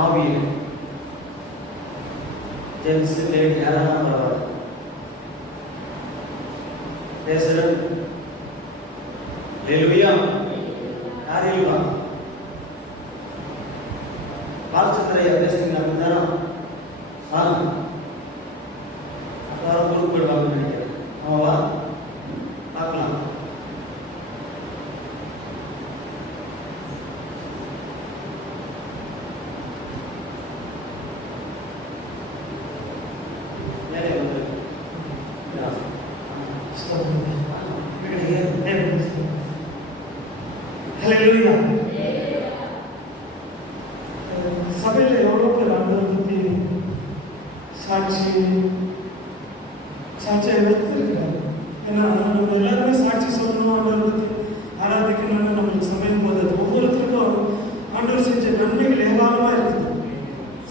ஆவியில் gents lady யாரெல்லாம் பரவாயில்ல பேசுறேன். ஹல்லேலூயா. யார் இல்லையா? பாலச்சந்திரையா பேசுறீங்களா? அப்படித்தானா? அப்புறம் குரூப் போயிடுவாங்கன்னு நினைக்கிறேன். ஆமாவா? பார்க்கலாம். சபையில் எவ்வளோ பேர் ஆண்டவரை பற்றி சாட்சியை எடுத்துருக்காரு. ஏன்னா நம்ம எல்லாருமே சாட்சி சொல்லணும், ஆண்டவரை பற்றி ஆராதிக்கணும்னு நம்மளுக்கு சமயம் போது ஒவ்வொருத்தருக்கும் ஆண்டவர் செஞ்ச நன்மைகள் ஏராளமாக இருக்குது.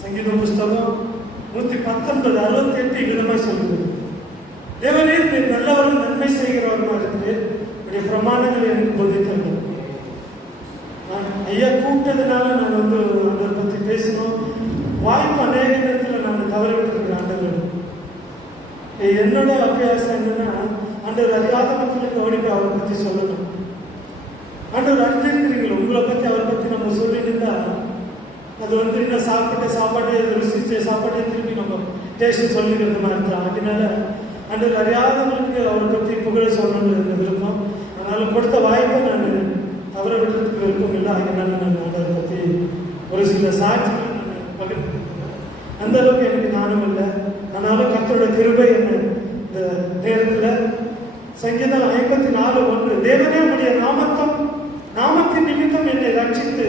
சங்கீத புஸ்தகம் 119 68 விதமாக சொல்லுது, தேவனே நல்லவரும் நன்மை செய்கிறவருமா இருக்குது, உடைய பிரமாணங்கள் எனக்கு போதித்தாங்க. ஐயா கூப்பிட்டதுனால நான் அதை பற்றி பேசணும். வாய்ப்பு அநேக நேரத்தில் நான் தவற விட்டுருக்கிறேன். ஆண்டவர் என்னோட அபியாசம் என்னன்னா, ஆண்டவர் அறியாத மக்களுக்கு கவனிப்பு அவரை பற்றி சொல்லணும். ஆண்டவர் அறிஞ்சிருக்கிறீங்களா? உங்களை பற்றி அவரை பற்றி நம்ம சொல்லியிருந்தா அது இன்னும் சாப்பிட்ட சாப்பாட்டை ருசிச்ச சாப்பாட்டை திரும்பி நம்ம டேஸ்ட் சொல்லிக்கிறது மாதிரி இருக்கலாம். அதனால ஆண்டவர் அறியாதவங்களுக்கு அவரை பற்றி புகழ சொல்லணும்னு விருப்பம். அதனால கொடுத்த வாய்ப்பை நான் தவற விடுறதுக்கு விருப்பம் இல்லை. அதனால நான் ஆண்டவரை பற்றி ஒரு சில சாட்சிகள் நான் பகிர்ந்துருக்கேன். அந்த அளவுக்கு எனக்கு ஞானம் இல்லை. ஆனாலும் கர்த்தரோட கிருபை என்ன இந்த நேரத்தில். சங்கீதம் 54:1, தேவனே உடைய நாமத்தின் நிமித்தம் என்னை ரட்சித்து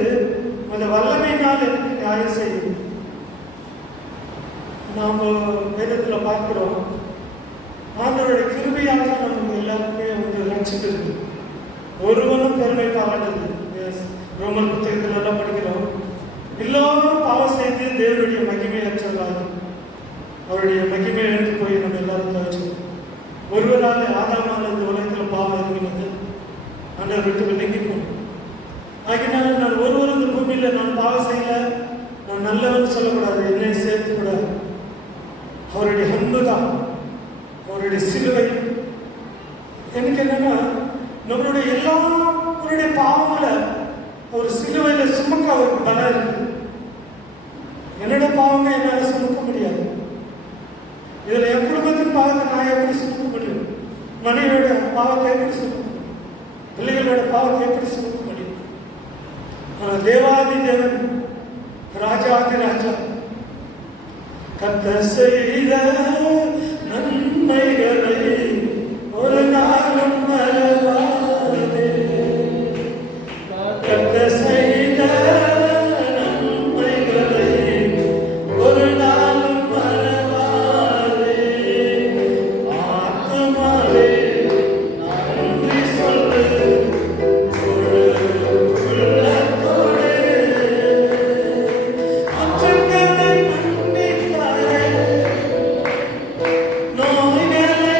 அந்த வல்லமையினால் எனக்கு நியாயம் செய்யும். நாம் வேதத்தில் பார்க்கிறோம், ஆண்டவருடைய கிருபையாக நமக்கு எல்லாருமே ரட்சிக்கிறது. ஒருவனும் பெருமை பாராட்டது. ரோமர் புத்தகத்தில் எல்லாம் படிக்கிறோம், எல்லோரும் பாவம் செய்து தேவனுடைய மகிமை அற்றவாறு அவருடைய மகிமை எழுந்து போய் நம்ம எல்லாரும் தவிர்த்து ஒருவரால் ஆதாரமான இந்த உலகத்தில் பாவம் இறங்கினது ஆண்டவர் விட்டு விலகி போனோம். ஆகினால நான் ஒருவரும் இந்த பூமியில் நான் பாவம் செய்யல, நான் நல்லவன் சொல்லக்கூடாது, என்னை சேர்த்துக்கூடாது. அவருடைய அன்பு தான், அவருடைய சிலுவை. எனக்கு என்னன்னா, நம்மளுடைய எல்லாருடைய பாவங்களை ஒரு சிலுவையில் சுமக்க அவருக்கு பலம் இருக்கு. என்னோட பாவங்க என்னால் சுமக்க முடியாது. இதில் என் குடும்பத்தின் பாவத்தை நான் எப்படி சுமக்க முடியும்? மனைவியோட பாவத்தை எப்படி சுமக்க முடியும்? பிள்ளைகளோட பாவத்தை எப்படி சுமக்க முடியும்? ஆனால் தேவாதி தேவன், ராஜாதி ராஜா, கர்த்தர் செய்த நன்மைகளை ஒரு நாளும் மறவாதே. கர்த்தர் செய்த நன்மைகளை ஒரு நாளும் மறவாதே. ஆத்துமாவே நன்றி சொல்லு, உள்ளத்தோடு குற்றங்களை மன்னித்தாரே, நோய்களை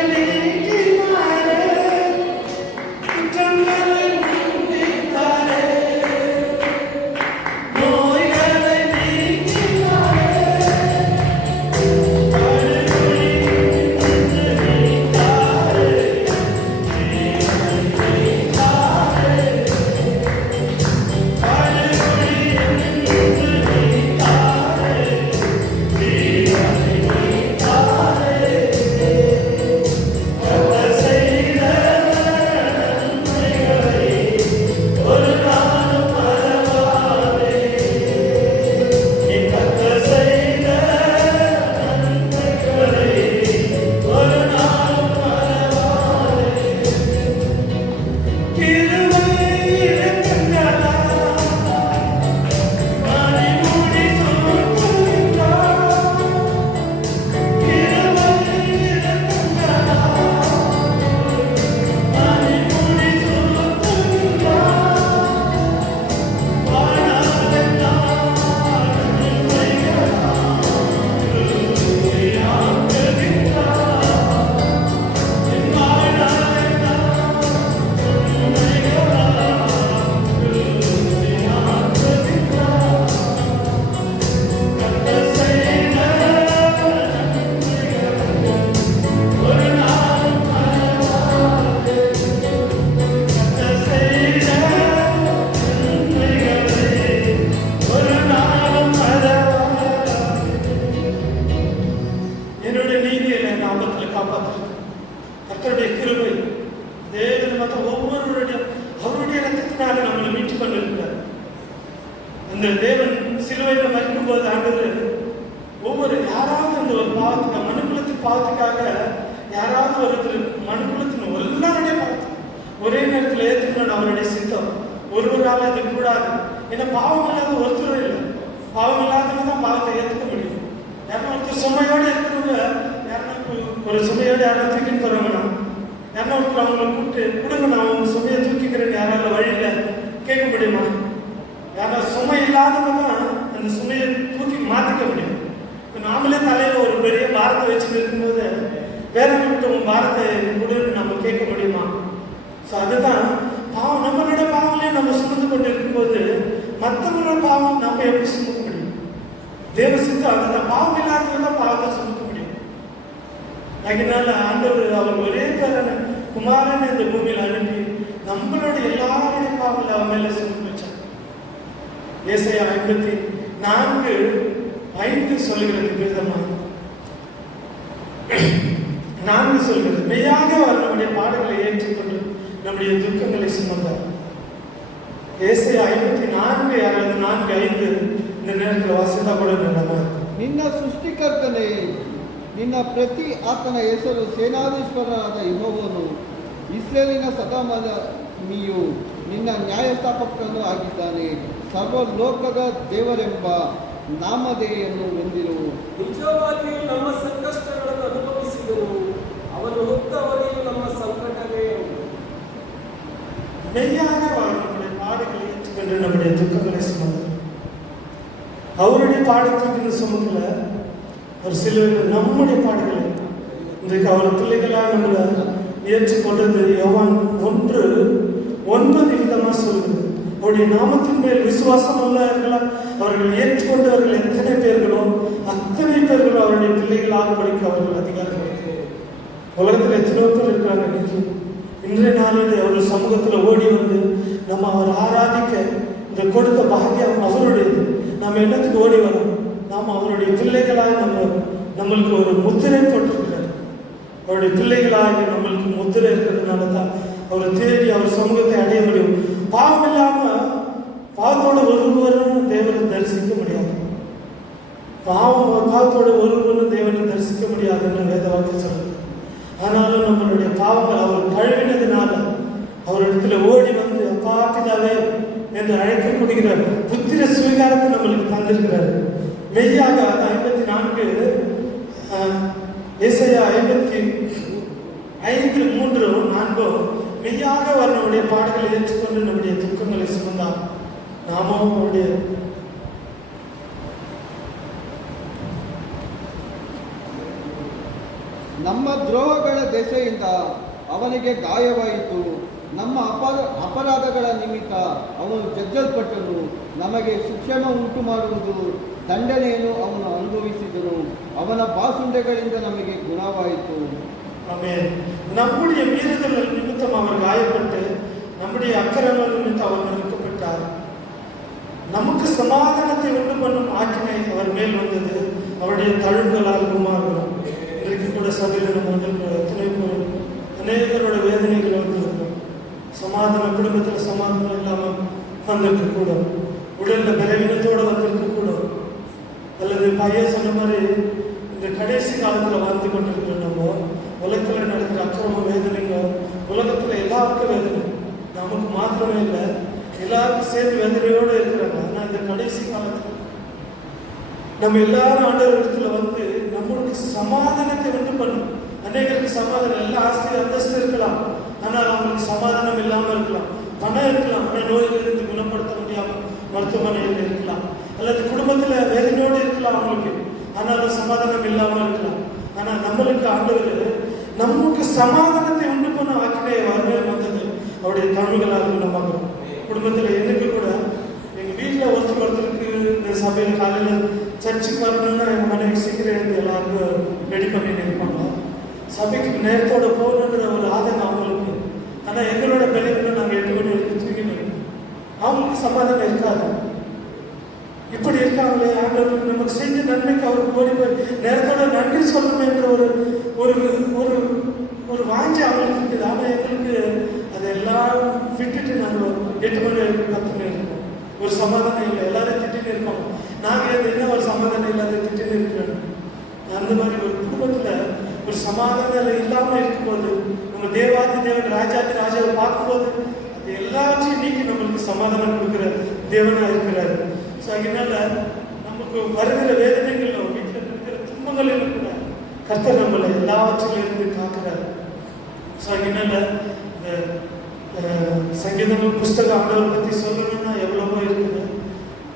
பாவத்துக்காக யாராவது ஒருத்தர் மனுக்குலத்தின் எல்லாருடைய பாவத்தை ஒரே நேரத்தில் ஏற்றுக்கணும் அவருடைய சித்தம். ஒருவரால் அது கூடாது. ஏன்னா பாவம் இல்லாத ஒருத்தரும் இல்லை. பாவம் இல்லாதவங்க தான் பாவத்தை ஏற்றுக்க முடியும். யாரும் ஒருத்தர் சுமையோடு இருக்கிறவங்க யாருன்னா ஒரு சுமையோடு யாரும் தூக்கிட்டு போறவங்கன்னா யாருன்னா ஒருத்தர் அவங்களை கூப்பிட்டு கொடுங்க நான் அவங்க சுமையை தூக்கிக்கிறேன்னு யாரால வழியில கேட்க முடியுமா? யாரா சுமை இல்லாதவங்க தான் அந்த சுமையை தூக்கி மாற்றிக்க முடியும். இப்போ நாமளே தலையில ஒரு பெரிய பாரத்தை வச்சுட்டு இருக்கும்போது வேற உங்க பாரத்தை கொடுன்னு நம்ம கேட்க முடியுமா? ஸோ அதுதான் பாவம். நம்மளோட பாவங்களே நம்ம சுமந்து கொண்டு இருக்கும்போது மற்றவங்களோட பாவம் நம்ம எப்படி சுமக்க முடியும்? தேவ சித்தம் அதுதான். பாவம் இல்லாதவங்க தான் பாவத்தை சுமக்க முடியும். அதனால ஆண்டவர் அவர் ஒரே பேரான குமாரன் இந்த பூமியில் அனுப்பி நம்மளுடைய எல்லாருடைய பாவங்களை அவன் மேல சுமக்க வச்சார். ஏசாயா 54:5 சொல்லுகிறது விதமா 4 சொல்கிறது, மெய்யாக அவர் நம்முடைய பாடுகளை ஏற்றுக்கொண்டு நம்முடைய துக்கங்களை சுமந்தார். ஏசாயா 54:4-5 இந்த நேரத்தில் ವಾಸಿತಾ ಕೂಡ ನಮ್ಮ ನಿನ್ನ ಸೃಷ್ಟಿಕರ್ತನೇ, ನಿನ್ನ ಪ್ರತಿ ಆತನ ಹೆಸರು ಸೇನಾಧೀಶ್ವರನಾದ ಯೆಹೋವನು, ಇಸ್ರೇಲಿನ ಸದಾಮಲಮಿಯು ನಿನ್ನ ನ್ಯಾಯಸ್ಥಾಪಕನು ಆಗಿದ್ದಾನೆ. ಸರ್ವಲೋಕದ ದೇವರೆಂಬ ನಾಮಧೇಯನ್ನು ಹೊಂದಿರುವು. ನಿಜವಾಗಿಯೂ ನಮ್ಮ ಸಂಕಷ್ಟಗಳನ್ನು ಅನುಭವಿಸಿದನು, ಅವನು ಹೊತ್ತವರೆಯೂ ನಮ್ಮ ಸಂಕಟವೇ. மெய்யாக நம்முடைய பாடுகளை ஏற்றுக்கொண்டு நம்முடைய துக்கங்களை சுமந்தார். அவருடைய பாடத்துக்கு சுமக்கல ஒரு சிலர் நம்முடைய பாடுகளை இன்றைக்கு அவர் பிள்ளைகளாக நம்மளை ஏற்றுக்கொண்டது யோவான் 1:9 விதமா சொல்கிறது. அவருடைய நாமத்தின் மேல் விசுவாசம் உள்ளவர்களா அவர்கள் ஏற்றுக்கொண்டவர்கள் எத்தனை பேர்களோ அத்தனை பேர்களும் அவருடைய பிள்ளைகளாகும்படிக்கு அவர்கள் அதிகாரம் கிடைக்கிறது. உலகத்தில் எத்தனையோ பேர் இருக்கிறாங்க. இன்னைக்கு இன்றைய நாளில் அவர்கள் சமூகத்தில் ஓடி வந்து நம்ம அவர் ஆராதிக்க இந்த கொடுத்த பாக்கியம் அவருடையது. நம்ம என்னத்துக்கு ஓடி வரோம்? நாம் அவருடைய பிள்ளைகளாக நம்மளுக்கு ஒரு முத்திரை போட்டிருக்கிறார். அவருடைய பிள்ளைகளாக நம்மளுக்கு முத்திரை இருக்கிறதுனால தான் அவரை தேடி அவர் சமூகத்தை அடைய முடியும். பாவம் இல்லாம பாவத்தோட ஒருவரும் தேவனை தரிசிக்க முடியாது. பாவத்தோட ஒருவரும் தேவனை தரிசிக்க முடியாதுன்னு வேத வாக்கு சொல்லுது. ஆனாலும் நம்மளுடைய பாவங்கள் அவர் கழுவினதுனால அவரிடத்துல ஓடி வந்து அப்பா பிதாவே என்று அழைக்கப்படுகிற புத்திர சுவீகாரத்தை நம்மளுக்கு தந்திருக்கிறார். மெய்யாக 54 ஏசாயா 55:3-4 மெய்யாக அவர் நம்முடைய பாடுகளை ஏற்றுக்கொண்டு நம்முடைய துக்கங்களை சுமந்தார். நாமும் அவருடைய ನಮ್ಮ ದ್ರೋಹಗಳ ದೆಸೆಯಿಂದ ಅವನಿಗೆ ಗಾಯವಾಯಿತು, ನಮ್ಮ ಅಪರಾಧಗಳ ನಿಮಿತ್ತ ಅವನು ಜಜ್ಜಲ್ಪಟ್ಟನು. ನಮಗೆ ಶಿಕ್ಷಣ ಉಂಟು ಮಾಡುವುದು ದಂಡನೆಯನ್ನು ಅವನು ಅನುಭವಿಸಿದನು, ಅವನ ಬಾಸುಂಡೆಗಳಿಂದ ನಮಗೆ ಗುಣವಾಯಿತು. ஆமென். நம்முடைய மீறுதல்கள் நிமித்தம் அவர் காயப்பட்டு நம்முடைய அக்கிரமங்கள் நிமித்தம் அவர் நொறுக்கப்பட்டார். நமக்கு சமாதானத்தை உண்டு பண்ணும் ஆக்கினை அவர் மேல் வந்தது. அவருடைய தழும்புகளால் குணமாகிறோம். இன்றைக்கு கூட சபையில் நம்ம அநேகரோட வேதனைகள் வந்திருக்கும். சமாதானம் குடும்பத்தில் சமாதானம் இல்லாமல் வந்திருக்க கூடும். உடல்ல பலவீனத்தோடு வந்திருக்க கூடும். அல்லது பையன் சொன்ன மாதிரி இந்த கடைசி காலத்தில் வாழ்ந்து கொண்டிருக்கிற நம்ம உலகத்தில் நடக்கிற அக்கிரம வேதனைங்க உலகத்தில் எல்லாருக்கும் வேதனை, நமக்கு மாத்திரமே இல்லை, எல்லாருக்கும் சேர்ந்து வேதனையோடு இருக்கிறாங்க. ஆனால் இந்த கடைசி காலத்தில் நம்ம எல்லாரும் ஆண்டவர் இடத்துல வந்து நம்மளுக்கு சமாதானத்தை உண்டு பண்ணும். அநேகருக்கு சமாதானம், எல்லா ஆஸ்தி அந்தஸ்து இருக்கலாம், ஆனால் அவங்களுக்கு சமாதானம் இல்லாமல் இருக்கலாம். பணம் இருக்கலாம், ஆனால் நோயிலிருந்து குணப்படுத்த முடியாமல் மருத்துவமனையில் இருக்கலாம். அல்லது குடும்பத்தில் வேதனையோடு இருக்கலாம் அவங்களுக்கு, ஆனாலும் சமாதானம் இல்லாமல் இருக்கலாம். ஆனால் நம்மளுக்கு ஆண்டவர் நமக்கு சமாதானத்தை உண்டு பண்ண ஆக்கினை வரவேல் வந்தது அவருடைய கண்ணுகளாக நம்ம குடும்பத்தில். எனக்கு கூட எங்கள் வீட்டில் ஒருத்தருக்கு இந்த சபையில் காலையில் சர்ச்சுக்கு வரணும்னா எங்கள் மனைவி சீக்கிரம் எல்லாருக்கும் ரெடி பண்ணிட்டு இருப்பாங்க. சபைக்கு நேரத்தோட போகணுன்ற ஒரு ஆதங்கம் அவங்களுக்கு. ஆனால் எங்களோட பெரியவங்க நாங்கள் 8 மணி வரைக்கும் தூக்கிட்டு அவங்களுக்கு சமாதானம் இருக்காது. இப்படி இருக்காங்களே ஆண்டவர் நமக்கு செஞ்ச நன்மைக்கு அவருக்கு ஓடி போய் நேரத்தோட நன்றி சொல்லணும் என்ற ஒரு ஒரு ஒரு ஒரு வாஞ்சி அவங்களுக்கு இருக்குது. ஆனால் எங்களுக்கு அதெல்லாம் விட்டுட்டு நாங்கள் 8 மணி வரைக்கும் 10 மணி இருக்கோம். ஒரு சமாதானம் இல்லை, எல்லாரும் திட்டின்னு இருக்கோம். நாங்கள் என்ன ஒரு சமாதானம் இல்லாத திட்டின்னு இருக்கிறோம். அந்த மாதிரி ஒரு குடும்பத்தில் ஒரு சமாதானம் இல்லாம இருக்கும்போது நம்ம தேவாதி தேவன் ராஜாதி ராஜாவை பார்க்கும்போது அது எல்லாத்தையும் நீக்கி நம்மளுக்கு சமாதானம் கொடுக்குற தேவனா இருக்கிறாரு. ஸோ அதனால நமக்கு வருகிற வேதனைகள்ல வீட்டில் இருக்கிற துன்பங்களில் கூட கர்த்தர் நம்மளை எல்லாவற்றிலும் இருந்து காக்கிறார். ஸோ அதனால இந்த சங்கீதம் புஸ்தகம் ஆண்டவரை பற்றி சொல்லணும்னா எவ்வளவோ இருக்குது.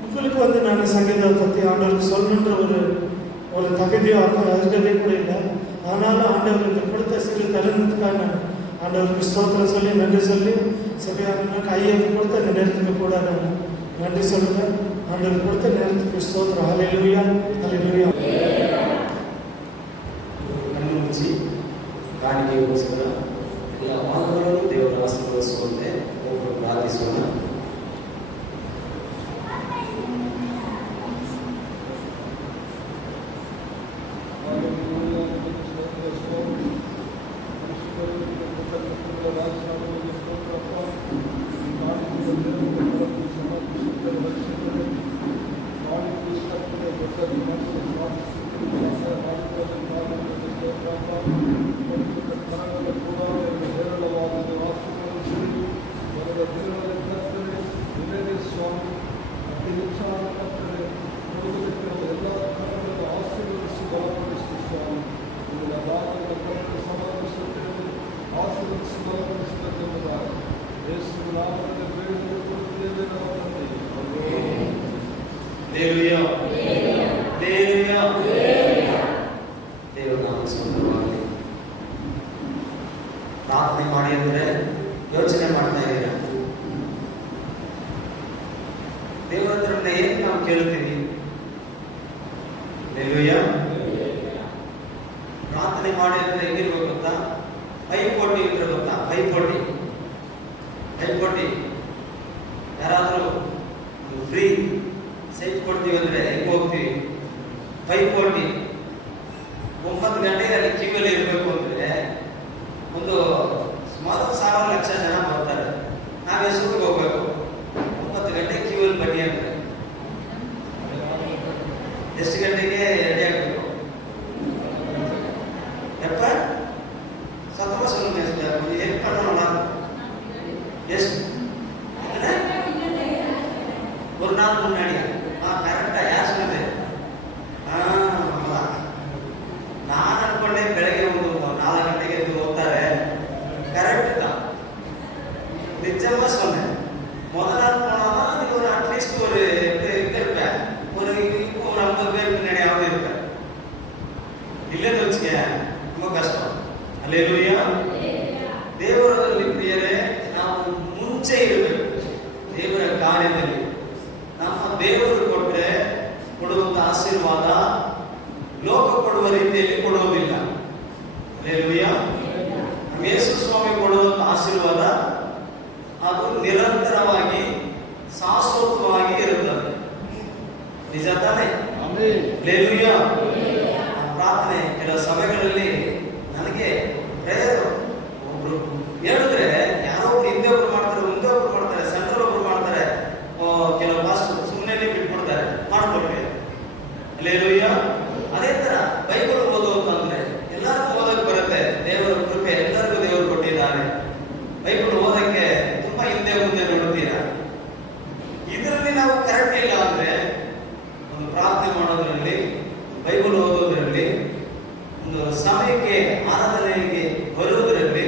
உங்களுக்கு நான் சங்கீதத்தை பற்றி ஆண்டவருக்கு சொல்லணுன்ற ஒரு தகுதியோ அருகதையோ கூட இல்லை. ஆனாலும் ஆண்டவருக்கு கொடுத்த சிறு தருணத்துக்காக நான் ஆண்டவருக்கு ஸ்தோத்திரம் சொல்லி நன்றி சொல்லி சபையாக ஐயாவுக்கு கொடுத்த அந்த நேரத்துக்கு கூட நான் நன்றி சொல்லுவேன். ஆண்டவருக்கு கொடுத்த நேரத்துக்கு ஸ்தோத்திரம். ஹல்லேலூயா ஹல்லேலூயா. ಕಣ್ಣು ಮುಚ್ಚಿ ಕಾಣಿಕೆಗೋಸ್ಕರ ಎಲ್ಲ ಮಾನವರನ್ನು ದೇವರ ಆಶೀರ್ವದಿಸುವಂತೆ ಒಬ್ಬರು ಪ್ರಾರ್ಥಿಸೋಣ. ಪ್ರಾರ್ಥನೆ ಮಾಡಿ ಅಂದ್ರೆ ಯೋಚನೆ ಮಾಡ್ತಾ ಇದ್ದೀರಾ? ದೇವರ ಹತ್ರ ಏನ್ ನಾವು ಕೇಳ್ತೀವಿ? ಪ್ರಾರ್ಥನೆ ಮಾಡಿ ಅಂದ್ರೆ ಹೆಂಗಿರ್ಬೇಕು ಗೊತ್ತಾ? ಪೈಪೋಟಿ ಇದ್ರೆ ಗೊತ್ತಾ? ಪೈಪೋಟಿ ಯಾರಾದ್ರೂ ಫ್ರೀ ಸೈಟ್ ಕೊಡ್ತೀವಿ ಅಂದ್ರೆ ಹೆಂಗ್ ಹೋಗ್ತೀವಿ? ಪೈಪೋಟಿ 9 ಗಂಟೆಗೆ ಅಲ್ಲಿ ಕ್ಯೂಯಲ್ಲಿ ಇರಬೇಕು ಅಂದ್ರೆ ಒಂದು ಸುಮಾರು 1,000 ಲಕ್ಷ ಜನ ಬರ್ತಾರೆ. ನಾವು ಎಷ್ಟು ಹೋಗ್ಬೇಕು? 9 ಗಂಟೆ ಕ್ಯೂಯಲ್ಲಿ ಬನ್ನಿ ಅಂದ್ರೆ ಎಷ್ಟು ಗಂಟೆಗೆ ರೆಡಿ ಆಗಬೇಕು? எப்ப சத்தமா சொல்லுங்க. ஹெல்ப் பண்ணணும்னா ಎಷ್ಟು ஒரு நாள் முன்னாடி கரெக்டா யார் சொல்லுது? ನಾನು ಅನ್ಕೊಂಡೆ ಬೆಳಗ್ಗೆ ಒಂದು 4 ಗಂಟೆಗೆ ಎದ್ದು ಹೋಗ್ತಾರೆ. கரெக்ட் தான், நிஜமா சொன்னேன். முதல் நாள் போனா நீ ஒரு அட்லீஸ்ட் ஒரு இது இருப்பேன், ஒரு 50 பேர் முன்னாடியாவது இருப்பேன். இல்லைன்னு வச்சுக்க ரொம்ப ಕಷ್ಟம். அல்லேலூயா. ದೇವರಲ್ಲಿ ಪ್ರಿಯರೇ, ನಾವು ಮುಂಚೆ ಇರಬೇಕು ದೇವರ ಕಾರ್ಯದಲ್ಲಿ. ನಮ್ಮ ದೇವರು ಕೊಡುವಂತ ಆಶೀರ್ವಾದ ಲೋಕ ಕೊಡುವ ರೀತಿಯಲ್ಲಿ ಕೊಡುವುದಿಲ್ಲ. அல்லேலೂಯಾ. ನಮ್ಮ ಯೇಸು ಸ್ವಾಮಿ ಕೊಡುವಂತ ಆಶೀರ್ವಾದ ಅದು ನಿರಂತರವಾಗಿ ಶಾಶ್ವತವಾಗಿ ಇರುತ್ತದೆ. ನಿಜ ತಾನೇ? அல்லேலூಯಾ. ಪ್ರಾರ್ಥನೆ ಕೆಲವು ಸಭೆಗಳಲ್ಲಿ ನನಗೆ ಪ್ರೇಯರ್ ಒಬ್ರು ಹೇಳಿದ್ರೆ ಯಾರೋ ಒಬ್ರು ಹಿಂದೆ ಒಬ್ರು ಮಾಡ್ತಾರೆ, ಮುಂದೆ ಒಬ್ರು ಮಾಡ್ತಾರೆ, ಸೆಂಟ್ರಲ್ ಒಬ್ರು ಮಾಡ್ತಾರೆ, ಕೆಲವು ಪಾಸ್ಟರ್ ಸುಮ್ಮನೆ ಬಿಟ್ಬಿಡ್ತಾರೆ, ಮಾಡ್ಕೊಡ್ರಿ. அல்லேಲೂಯಾ. ಅದೇ ತರ ಬೈಬಲ್ ಓದೋದಂದ್ರೆ ಎಲ್ಲರಿಗೂ ಓದಕ್ಕೆ ಬರುತ್ತೆ. ದೇವರ ಕೃಪೆ ಎಲ್ಲರಿಗೂ ದೇವರು ಕೊಟ್ಟಿದ್ದಾರೆ. ಬೈಬಲ್ ಓದಕ್ಕೆ ತುಂಬಾ ಹಿಂದೆ ಮುಂದೆ ನೋಡುತ್ತೀರಾ. ಇದರಲ್ಲಿ ನಾವು ಕರೆಕ್ಟ್ ಇಲ್ಲ ಅಂದ್ರೆ ಒಂದು ಪ್ರಾರ್ಥನೆ ಮಾಡೋದ್ರಲ್ಲಿ, ಬೈಬಲ್ ಓದೋದ್ರಲ್ಲಿ, ಒಂದು ಸಮಯಕ್ಕೆ ಆರಾಧನೆಗೆ ಬರುವುದರಲ್ಲಿ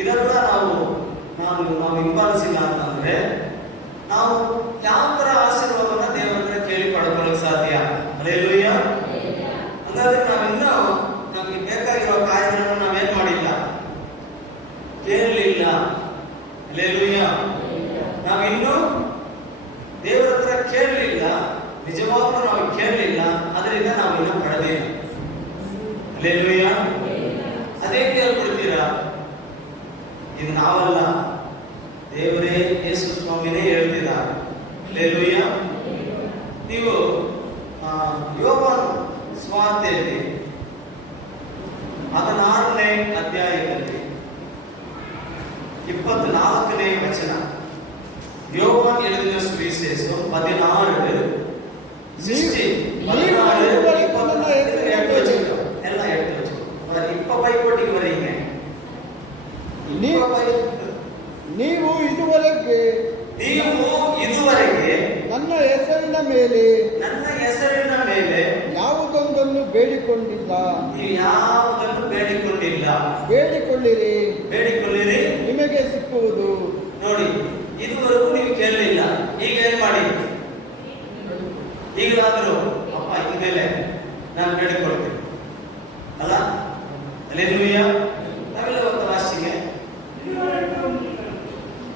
ಇದೆಲ್ಲ ನಾವು ಹಿಂಬಾಲಿಸಿಲ್ಲ ಅಂತಂದ್ರೆ ನಾವು ಯಾವ ತರ ಆಶೀರ್ವಾದವನ್ನ ದೇವರ ಹತ್ರ ಕೇಳಿ ಪಡ್ಕೊಳ್ಳೋಕೆ ಸಾಧ್ಯ? அல்லேலೂಯಾ. ಹಾಗಾದ್ರೆ ನಾವಿನ್ನೂ ನಮ್ಗೆ ಬೇಕಾಗಿರೋ ಕಾರ್ಯಗಳನ್ನು ನಾವೇನ್ ಮಾಡಿಲ್ಲ, ಕೇಳಲಿಲ್ಲ. அல்லேலೂಯಾ. ನಾವಿನ್ನೂ ದೇವರ ಹತ್ರ ಕೇಳಲಿಲ್ಲ, ನಿಜವಾಗ್ಲೂ ನಾವು ಕೇಳಲಿಲ್ಲ, ಅದರಿಂದ ನಾವಿನ್ನೂ ಪಡೆದಿಲ್ಲ. அல்லேலூಯಾ. ಅದೇ ಕೇಳ್ಬಿಡ್ತೀರಾ? ಇದು ನಾವಲ್ಲ, ದೇವರೇ ಯೇಸು ಸ್ವಾಮಿನೇ ಹೇಳ್ತಿದ್ದಾರೆ. அல்லேலೂಯಾ. ನೀವು ಯೋಹಾನ ಸುವಾರ್ತೆಯಲ್ಲಿ 16ನೇ ಅಧ್ಯಾಯದಲ್ಲಿ 24ನೇ ವಚನ, ಯೋಹಾನ எழுதின சுவிசேஷம் 16 16 14 ಎಲ್ಲ எடுத்து வச்சுக்கோ. ಇದುವರೆಗೆ ನನ್ನ ಹೆಸರಿನ ಮೇಲೆ ಯಾವುದೊಂದನ್ನು ಬೇಡಿಕೊಂಡಿಲ್ಲ. ನೀವು ಯಾವುದನ್ನು ಬೇಡಿಕೊಂಡಿಲ್ಲ. ಬೇಡಿಕೊಳ್ಳಿರಿ ನಿಮಗೆ ಸಿಕ್ಕುವುದು. ನೋಡಿ, ಇದುವರೆಗೂ ನೀವು ಕೇಳಲಿಲ್ಲ. ಈಗ ಏನ್ ಮಾಡಿ, ಈಗಲಾದರೂ ಅಪ್ಪ ಇನ್ಮೇಲೆ ನಾನು ಬೇಡಿಕೊಳ್ತೀನಿ ಅಲ್ಲ. ಹಲ್ಲೆಲೂಯಾ. ನಾವೆಲ್ಲ ಒಂದು ರಾಶಿಗೆ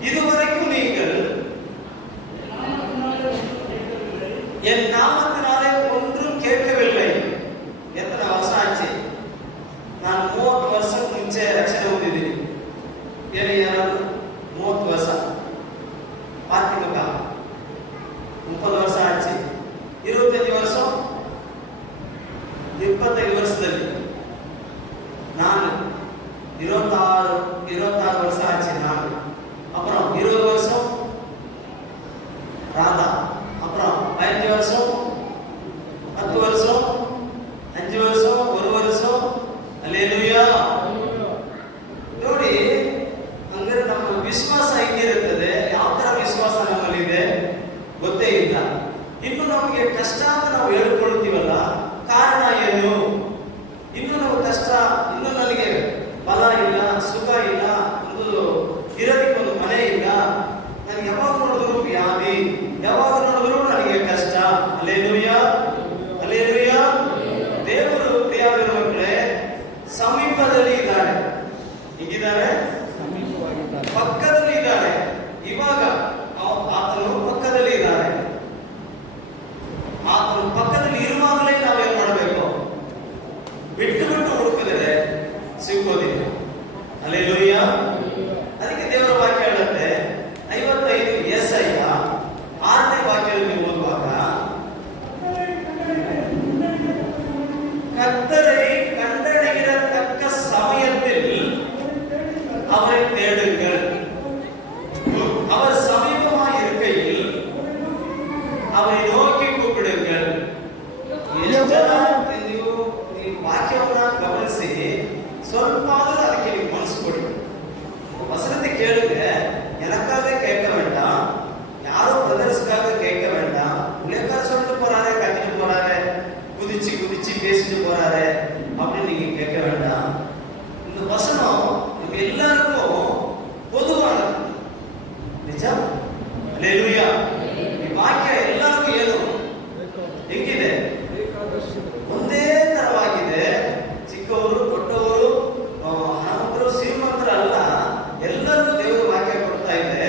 இதுவரைக்கும் நீங்கள் என் நாமத்தினாலே ஒன்றும் கேட்கவில்லை. எத்தனை வருஷம் ஆச்சு? நான் 30 வருஷம் ಮುಂಚೆ ರಕ್ಷಣೆ ಹೊಂದಿದ್ದೀನಿ. ಹೇಳಿ ಯಾರು? 30 ವರ್ಷ பார்த்துக்கா. 30 ವರ್ಷ ಆಚೆ. 25 ವರ್ಷ, 25 ವರ್ಷದಲ್ಲಿ ನಾನು 26 ವರ್ಷ ಆಚೆ ನಾನು. அப்புறம் 20 வருஷம் ராதா, அப்புறம் 15 வருஷம், 10 வருஷம், 5 வருஷம், 1 வருஷம். அல்லேலூயா. ನೋಡಿ, ಅಂದ್ರೆ ನಮ್ಮ ವಿಶ್ವಾಸ ಹೇಗಿರುತ್ತದೆ, ಯಾವ ತರ ವಿಶ್ವಾಸ ನಮ್ಮಲ್ಲಿದೆ ಗೊತ್ತೇ ಇಲ್ಲ. ಇನ್ನು ನಮಗೆ ಕಷ್ಟ ಅಂತ ನಾವು ಹೇಳ್ಕೊಳ್ತೀವಲ್ಲ, ಕಾರಣ ಏನು? ಇನ್ನು ನಾವು ಕಷ್ಟ, ಇನ್ನು ನನಗೆ ಬಲ ಇಲ್ಲ, ಸುಖ ಇಲ್ಲ, ಒಂದು ಇರೋದಕ್ಕೆ ಒಂದು ಮನೆ ಇಲ್ಲ, ನನಗೆ ಯಾವಾಗ ನೋಡಿದ್ರು ವ್ಯಾಧಿ, ಯಾವಾಗ ನೋಡಿದ್ರು ನನಗೆ ಕಷ್ಟ. Hallelujah, hallelujah. ದೇವರು ಪ್ರಿಯವಾದ ಮಕ್ಕಳೇ ಸಮೀಪದಲ್ಲಿ ಇದ್ದಾರೆ. ಹೇಗಿದ್ದಾರೆ? ಪಕ್ಕದಲ್ಲಿ ಇದ್ದಾರೆ. ಇವಾಗ ಆತನು ಪಕ್ಕದಲ್ಲಿ ಇದ್ದಾರೆ. ಆತನು ಪಕ್ಕದಲ್ಲಿ ಇರುವಾಗಲೇ ನಾವೇನ್ ಮಾಡಬೇಕು? ಬಿಟ್ಟು ಹುಡುಕಿದರೆ ಸಿಗೋದಿಲ್ಲ. ಹಲ್ಲೆಲೂಯಾ. ಅದಕ್ಕೆ ದೇವರ ವಾಕ್ಯ ಹೇಳುತ್ತೆ, 55 ಯೆಶಾಯ 6ನೇ ವಾಕ್ಯದಲ್ಲಿ ಓದುವಾಗ, கர்த்தரை கண்டடைகிறதக்க சமயத்தில் அவரை தேடுங்கள். அவர் சமீபமாய் இருக்கையில் அவரை நோக்கி கூப்பிடுங்கள். ನೀವು ವಾಕ್ಯವನ್ನ ಗಮನಿಸಿ ಸ್ವಲ್ಪ ಅದಕ್ಕೆ ನೀವು ಮನಸ್ಸು ಕೊಡಿ. வசனத்தை கேளுங்க. எனக்காக கேட்க வேண்டாம், யாரோ பிரதர்ஸ்க்காக கேட்க வேண்டாம். உலகக்கார சொல்லிட்டு போறாரு, கத்திட்டு போறாரு, குதிச்சு பேசிட்டு போறாரு அப்படின்னு நீங்க கேட்க வேண்டாம். இந்த வசனம் நம்ம எல்லாருக்கும் பொதுவானது. ನಿಜ? ಹಲ್ಲೆಲೂಯಾ. ಈ ವಾಕ್ಯ ಎಲ್ಲರಿಗೂ ಏನು ಹೆಂಗಿದೆ? ಒಂದೇ ತರವಾಗಿದೆ. ಚಿಕ್ಕವರು, ದೊಡ್ಡವರು, ಹಣವಂತರು, ಶ್ರೀಮಂತರು ಅಲ್ಲ, ಎಲ್ಲರಿಗೂ ದೇವರು ವಾಕ್ಯ ಕೊಡ್ತಾ ಇದೆ.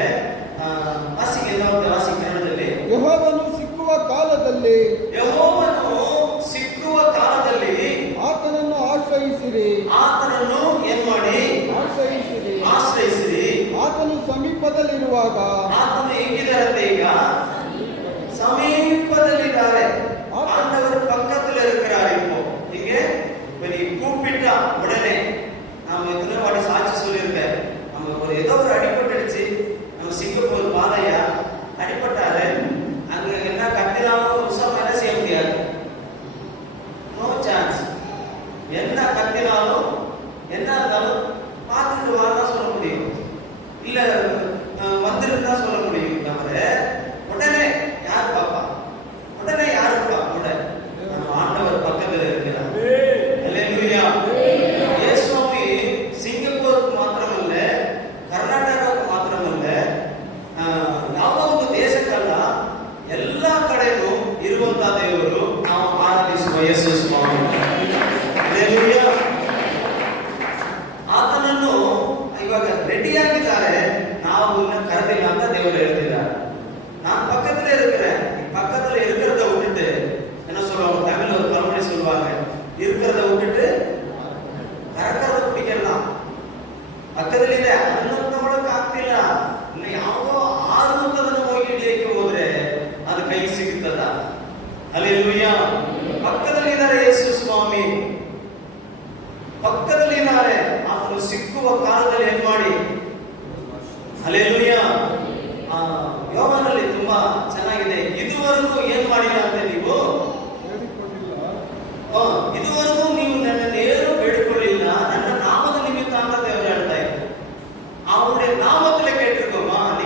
ವಾಸಿಗೆ ವಾಸಿ ಕನ್ನಡದಲ್ಲಿ, ಯೆಹೋವನು ಸಿಕ್ಕುವ ಕಾಲದಲ್ಲಿ ಆತನನ್ನು ಆಶ್ರಯಿಸಿರಿ. ಆತನನ್ನು ಏನ್ ಮಾಡಿ? ಆಶ್ರಯಿಸಿರಿ. ಆತನು ಸಮೀಪದಲ್ಲಿರುವಾಗ. ಆತನು ಹೆಂಗಿದಾರಂತೆ? ಈಗ ಸಮೀಪದಲ್ಲಿದ್ದಾರೆ. ஆண்டவர் பக்கத்துல இருக்கிறார். இப்போ இங்க நீ கூப்பிட்டா உடனே, நாம எத்தனை வாட்டி சாட்சி சொல்லியிருக்கேன், நம்ம ஒரு ஏதோ ஒரு அடிபட்டுடுச்சு, நம்ம சிங்கப்பூர் பாலையா அடிபட்டாரு, அங்க என்ன கத்தினாலும் உஷாம என்ன செய்ய முடியாது, நோ சான்ஸ். என்ன கத்தினாலும் என்ன இருந்தாலும் பார்த்துட்டு வாதான் சொல்ல முடியும், இல்ல வந்துருந்தா சொல்ல முடியும். தவிர உடனே யார் பாப்பா? உடனே யாருப்பா? உடனே நம்ம ஆண்டவர் பக்கத்தில் இருக்கிறார். அல்லேலூயா. ಯೇಸುಸ್ವಾಮಿ ಸಿಂಗಪೂರ್ಗೆ ಮಾತ್ರವಲ್ಲ, ಕರ್ನಾಟಕಕ್ಕೆ ಮಾತ್ರವಲ್ಲ, ಯಾವುದೋ ಒಂದು ದೇಶಕ್ಕಲ್ಲ, ಎಲ್ಲ ಕಡೆನೂ ಇರುವಂತಹ ದೇವರು ನಾವು ಆರಾಧಿಸುವ ಯೇಸುಸ್ವಾಮಿ. அல்லேலೂಯಾ. ಆತನನ್ನು ಇವಾಗ ರೆಡಿಯಾಗಿದ್ದಾರೆ, ನಾವು ಇನ್ನ ಕರೆದಿಲ್ಲ ಅಂತ ದೇವರು ಹೇಳ್ತಿದ್ದಾರೆ. நான் பக்கத்துல இருக்கிறேன். பக்கத்துல இருக்கிறத விட்டுட்டு என்ன சொல்லுவாங்க, தமிழ்ல ஒரு பழமொழி சொல்லுவாங்க, இருக்கிறத விட்டுட்டு பறக்கிறத பிடிக்கலாம். ಪಕ್ಕದಲ್ಲಿ ಇದೆ, ಅದನ್ನು ತಗೊಳಕ್ ಆಗ್ತಿಲ್ಲ, ಇನ್ನು ಯಾವುದೋ ಆರುತ್ತದನ್ನು ಹೋಗಿ ಹಿಡಿಯಕ್ಕೆ ಹೋದ್ರೆ ಅದು ಕೈ ಸಿಗುತ್ತದ? ಹಲ್ಲೆಲೂಯಾ. ಪಕ್ಕದಲ್ಲಿ ಇದ್ದಾರೆ ಯೇಸು ಸ್ವಾಮಿ, ಪಕ್ಕದಲ್ಲಿ ಇದ್ದಾರೆ. ಆತನು ಸಿಕ್ಕುವ ಕಾಲದಲ್ಲಿ ಏನ್ ಮಾಡಿ? ಹಲ್ಲೆಲೂಯಾ. ಯೋಹಾನಲ್ಲಿ ತುಂಬಾ ಚೆನ್ನಾಗಿದೆ. ಇದುವರೆಗೂ ಏನ್ ಮಾಡಿಲ್ಲ ಅಂತ ನೀವು, ಇದುವರೆಗೂ ನೀವು ನನ್ನನ್ನು ಏನು ಬೇಡಿಕೊಳ್ಳಿಲ್ಲ, ನನ್ನ ನಾಮದ ನಿಮಿತ್ತ ಅಂತ ದೇವರು ಹೇಳ್ತಾ ಇದ್ದಾರೆ. அவருடைய நாமத்துல கேட்டிருக்கோமா? நீ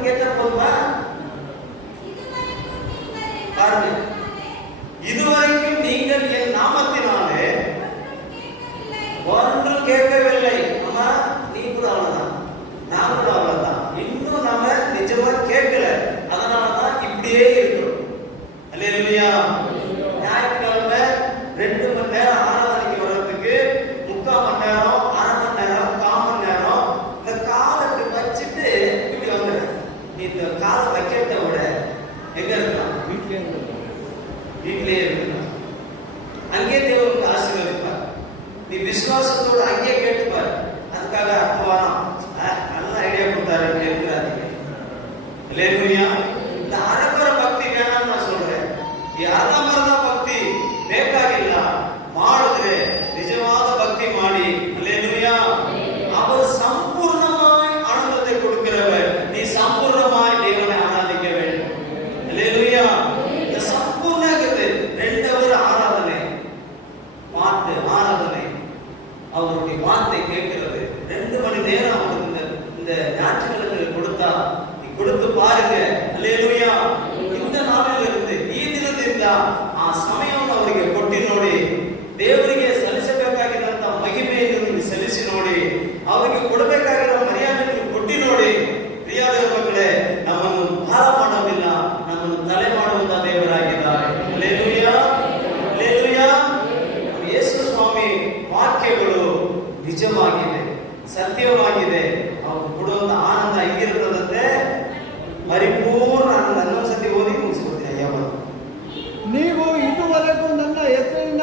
ஒன்றும் கேட்டா போதுமா? பாருங்க, இதுவரைக்கும் நீங்கள் என் நாமத்தினாலே ஒன்றும் கேட்கவில்லை. ஆமா, நீ கூட அவ்வளவுதான், நான் கூட அவ்வளவுதான். இன்னும் நம்ம நிஜமா கேட்கல, அதனாலதான் இப்படியே இருக்கிறோம். அல்லேலூயா. ஞாயிற்றுக்கிழமை 2 மணி நேரம் ஆராதனைக்கு வர்றதுக்கு 3/4 மணி நேரம், அரை மணி நேரம், 1/4 மணி நேரம் இந்த காலை இப்படி வச்சுட்டு இப்படி வந்துடுற. நீ இந்த காலை வைக்கிறத விட எங்க இருக்கலாம்? வீட்டிலேயே இருக்கலாம். அங்கே தேவனுக்கு ஆசீர்வதிப்பார். நீ விசுவாசத்தோடு அங்கே கேட்டுப்பார். அதுக்காக அப்ப வரோம் நல்ல ஐடியா கொடுத்தாரு இருக்கிறாதீங்க. அல்லேலூயா. இந்த அரபர பக்தி வேணாம்னு நான் சொல்றேன். ಈ ಅರ್ಧಂಬರ್ಧ ಭಕ್ತಿ ಬೇಕಾಗಿಲ್ಲ. ಮಾಡಿದ್ರೆ ನಿಜವಾದ ಭಕ್ತಿ ಮಾಡಿ. அல்லேலூயா. அவர் சம்பூர்ணமாய் ஆனந்தத்தை கொடுக்கிறவர். நீ சம்பூர்ணமாய் தேவனை ஆராதிக்க வேண்டும். அல்லேலூயா. இந்த சம்பூர்ணங்கிறது 2 அவர் ஆராதனை, பாட்டு ஆராதனை, அவருடைய வார்த்தை கேட்கிறது. 2 மணி நேரம் அவருக்கு இந்த ஞாயிற்றுக்கிழமை கொடுத்தா நீ கொடுத்து பாருங்க. அல்லேலூயா. இந்த ನಾಳಿನಲ್ಲಿ ಈ ದಿನದಿಂದ ಆ ಸಮಯವನ್ನು ಅವರಿಗೆ ಕೊಟ್ಟು ನೋಡಿ, ದೇವರಿಗೆ ಸಲ್ಲಿಸಬೇಕಾಗಿದ್ದಂತ ಮಹಿಮೆಯನ್ನು ನೀವು ಸಲ್ಲಿಸಿ ನೋಡಿ, ಅವರಿಗೆ ಕೊಡಬೇಕಾಗಿರೋ ಮರ್ಯಾದೆಯನ್ನು ಕೊಟ್ಟು ನೋಡಿ. ಪ್ರಿಯಾದ ಮಕ್ಕಳೇ, ನಮ್ಮನ್ನು ಭಾರ ಮಾಡೋದಿಲ್ಲ, ನಮ್ಮನ್ನು ತಲೆ ಮಾಡುವಂತ ದೇವರಾಗಿದ್ದಾರೆ. அல்லேலூயா. அல்லேಲೂಯಾ. ಯೇಸು ಸ್ವಾಮಿ ವಾಕ್ಯಗಳು ನಿಜವಾಗಿದೆ, ಸತ್ಯವಾಗಿದೆ. ಅವರು ಕೊಡುವಂತ ಆನಂದ ಹೇಗಿರುತ್ತದಂತೆ ಪರಿಪೂರ್ಣ ಆನಂದ. ಇನ್ನೊಂದ್ಸತಿ ಓದಿ ಮುಗಿಸ್ಕೊಡ್ತೀನಿ. ಅಯ್ಯವ, ನೀವು ಇದುವರೆಗೂ ನನ್ನ ಹೆಸರಿನ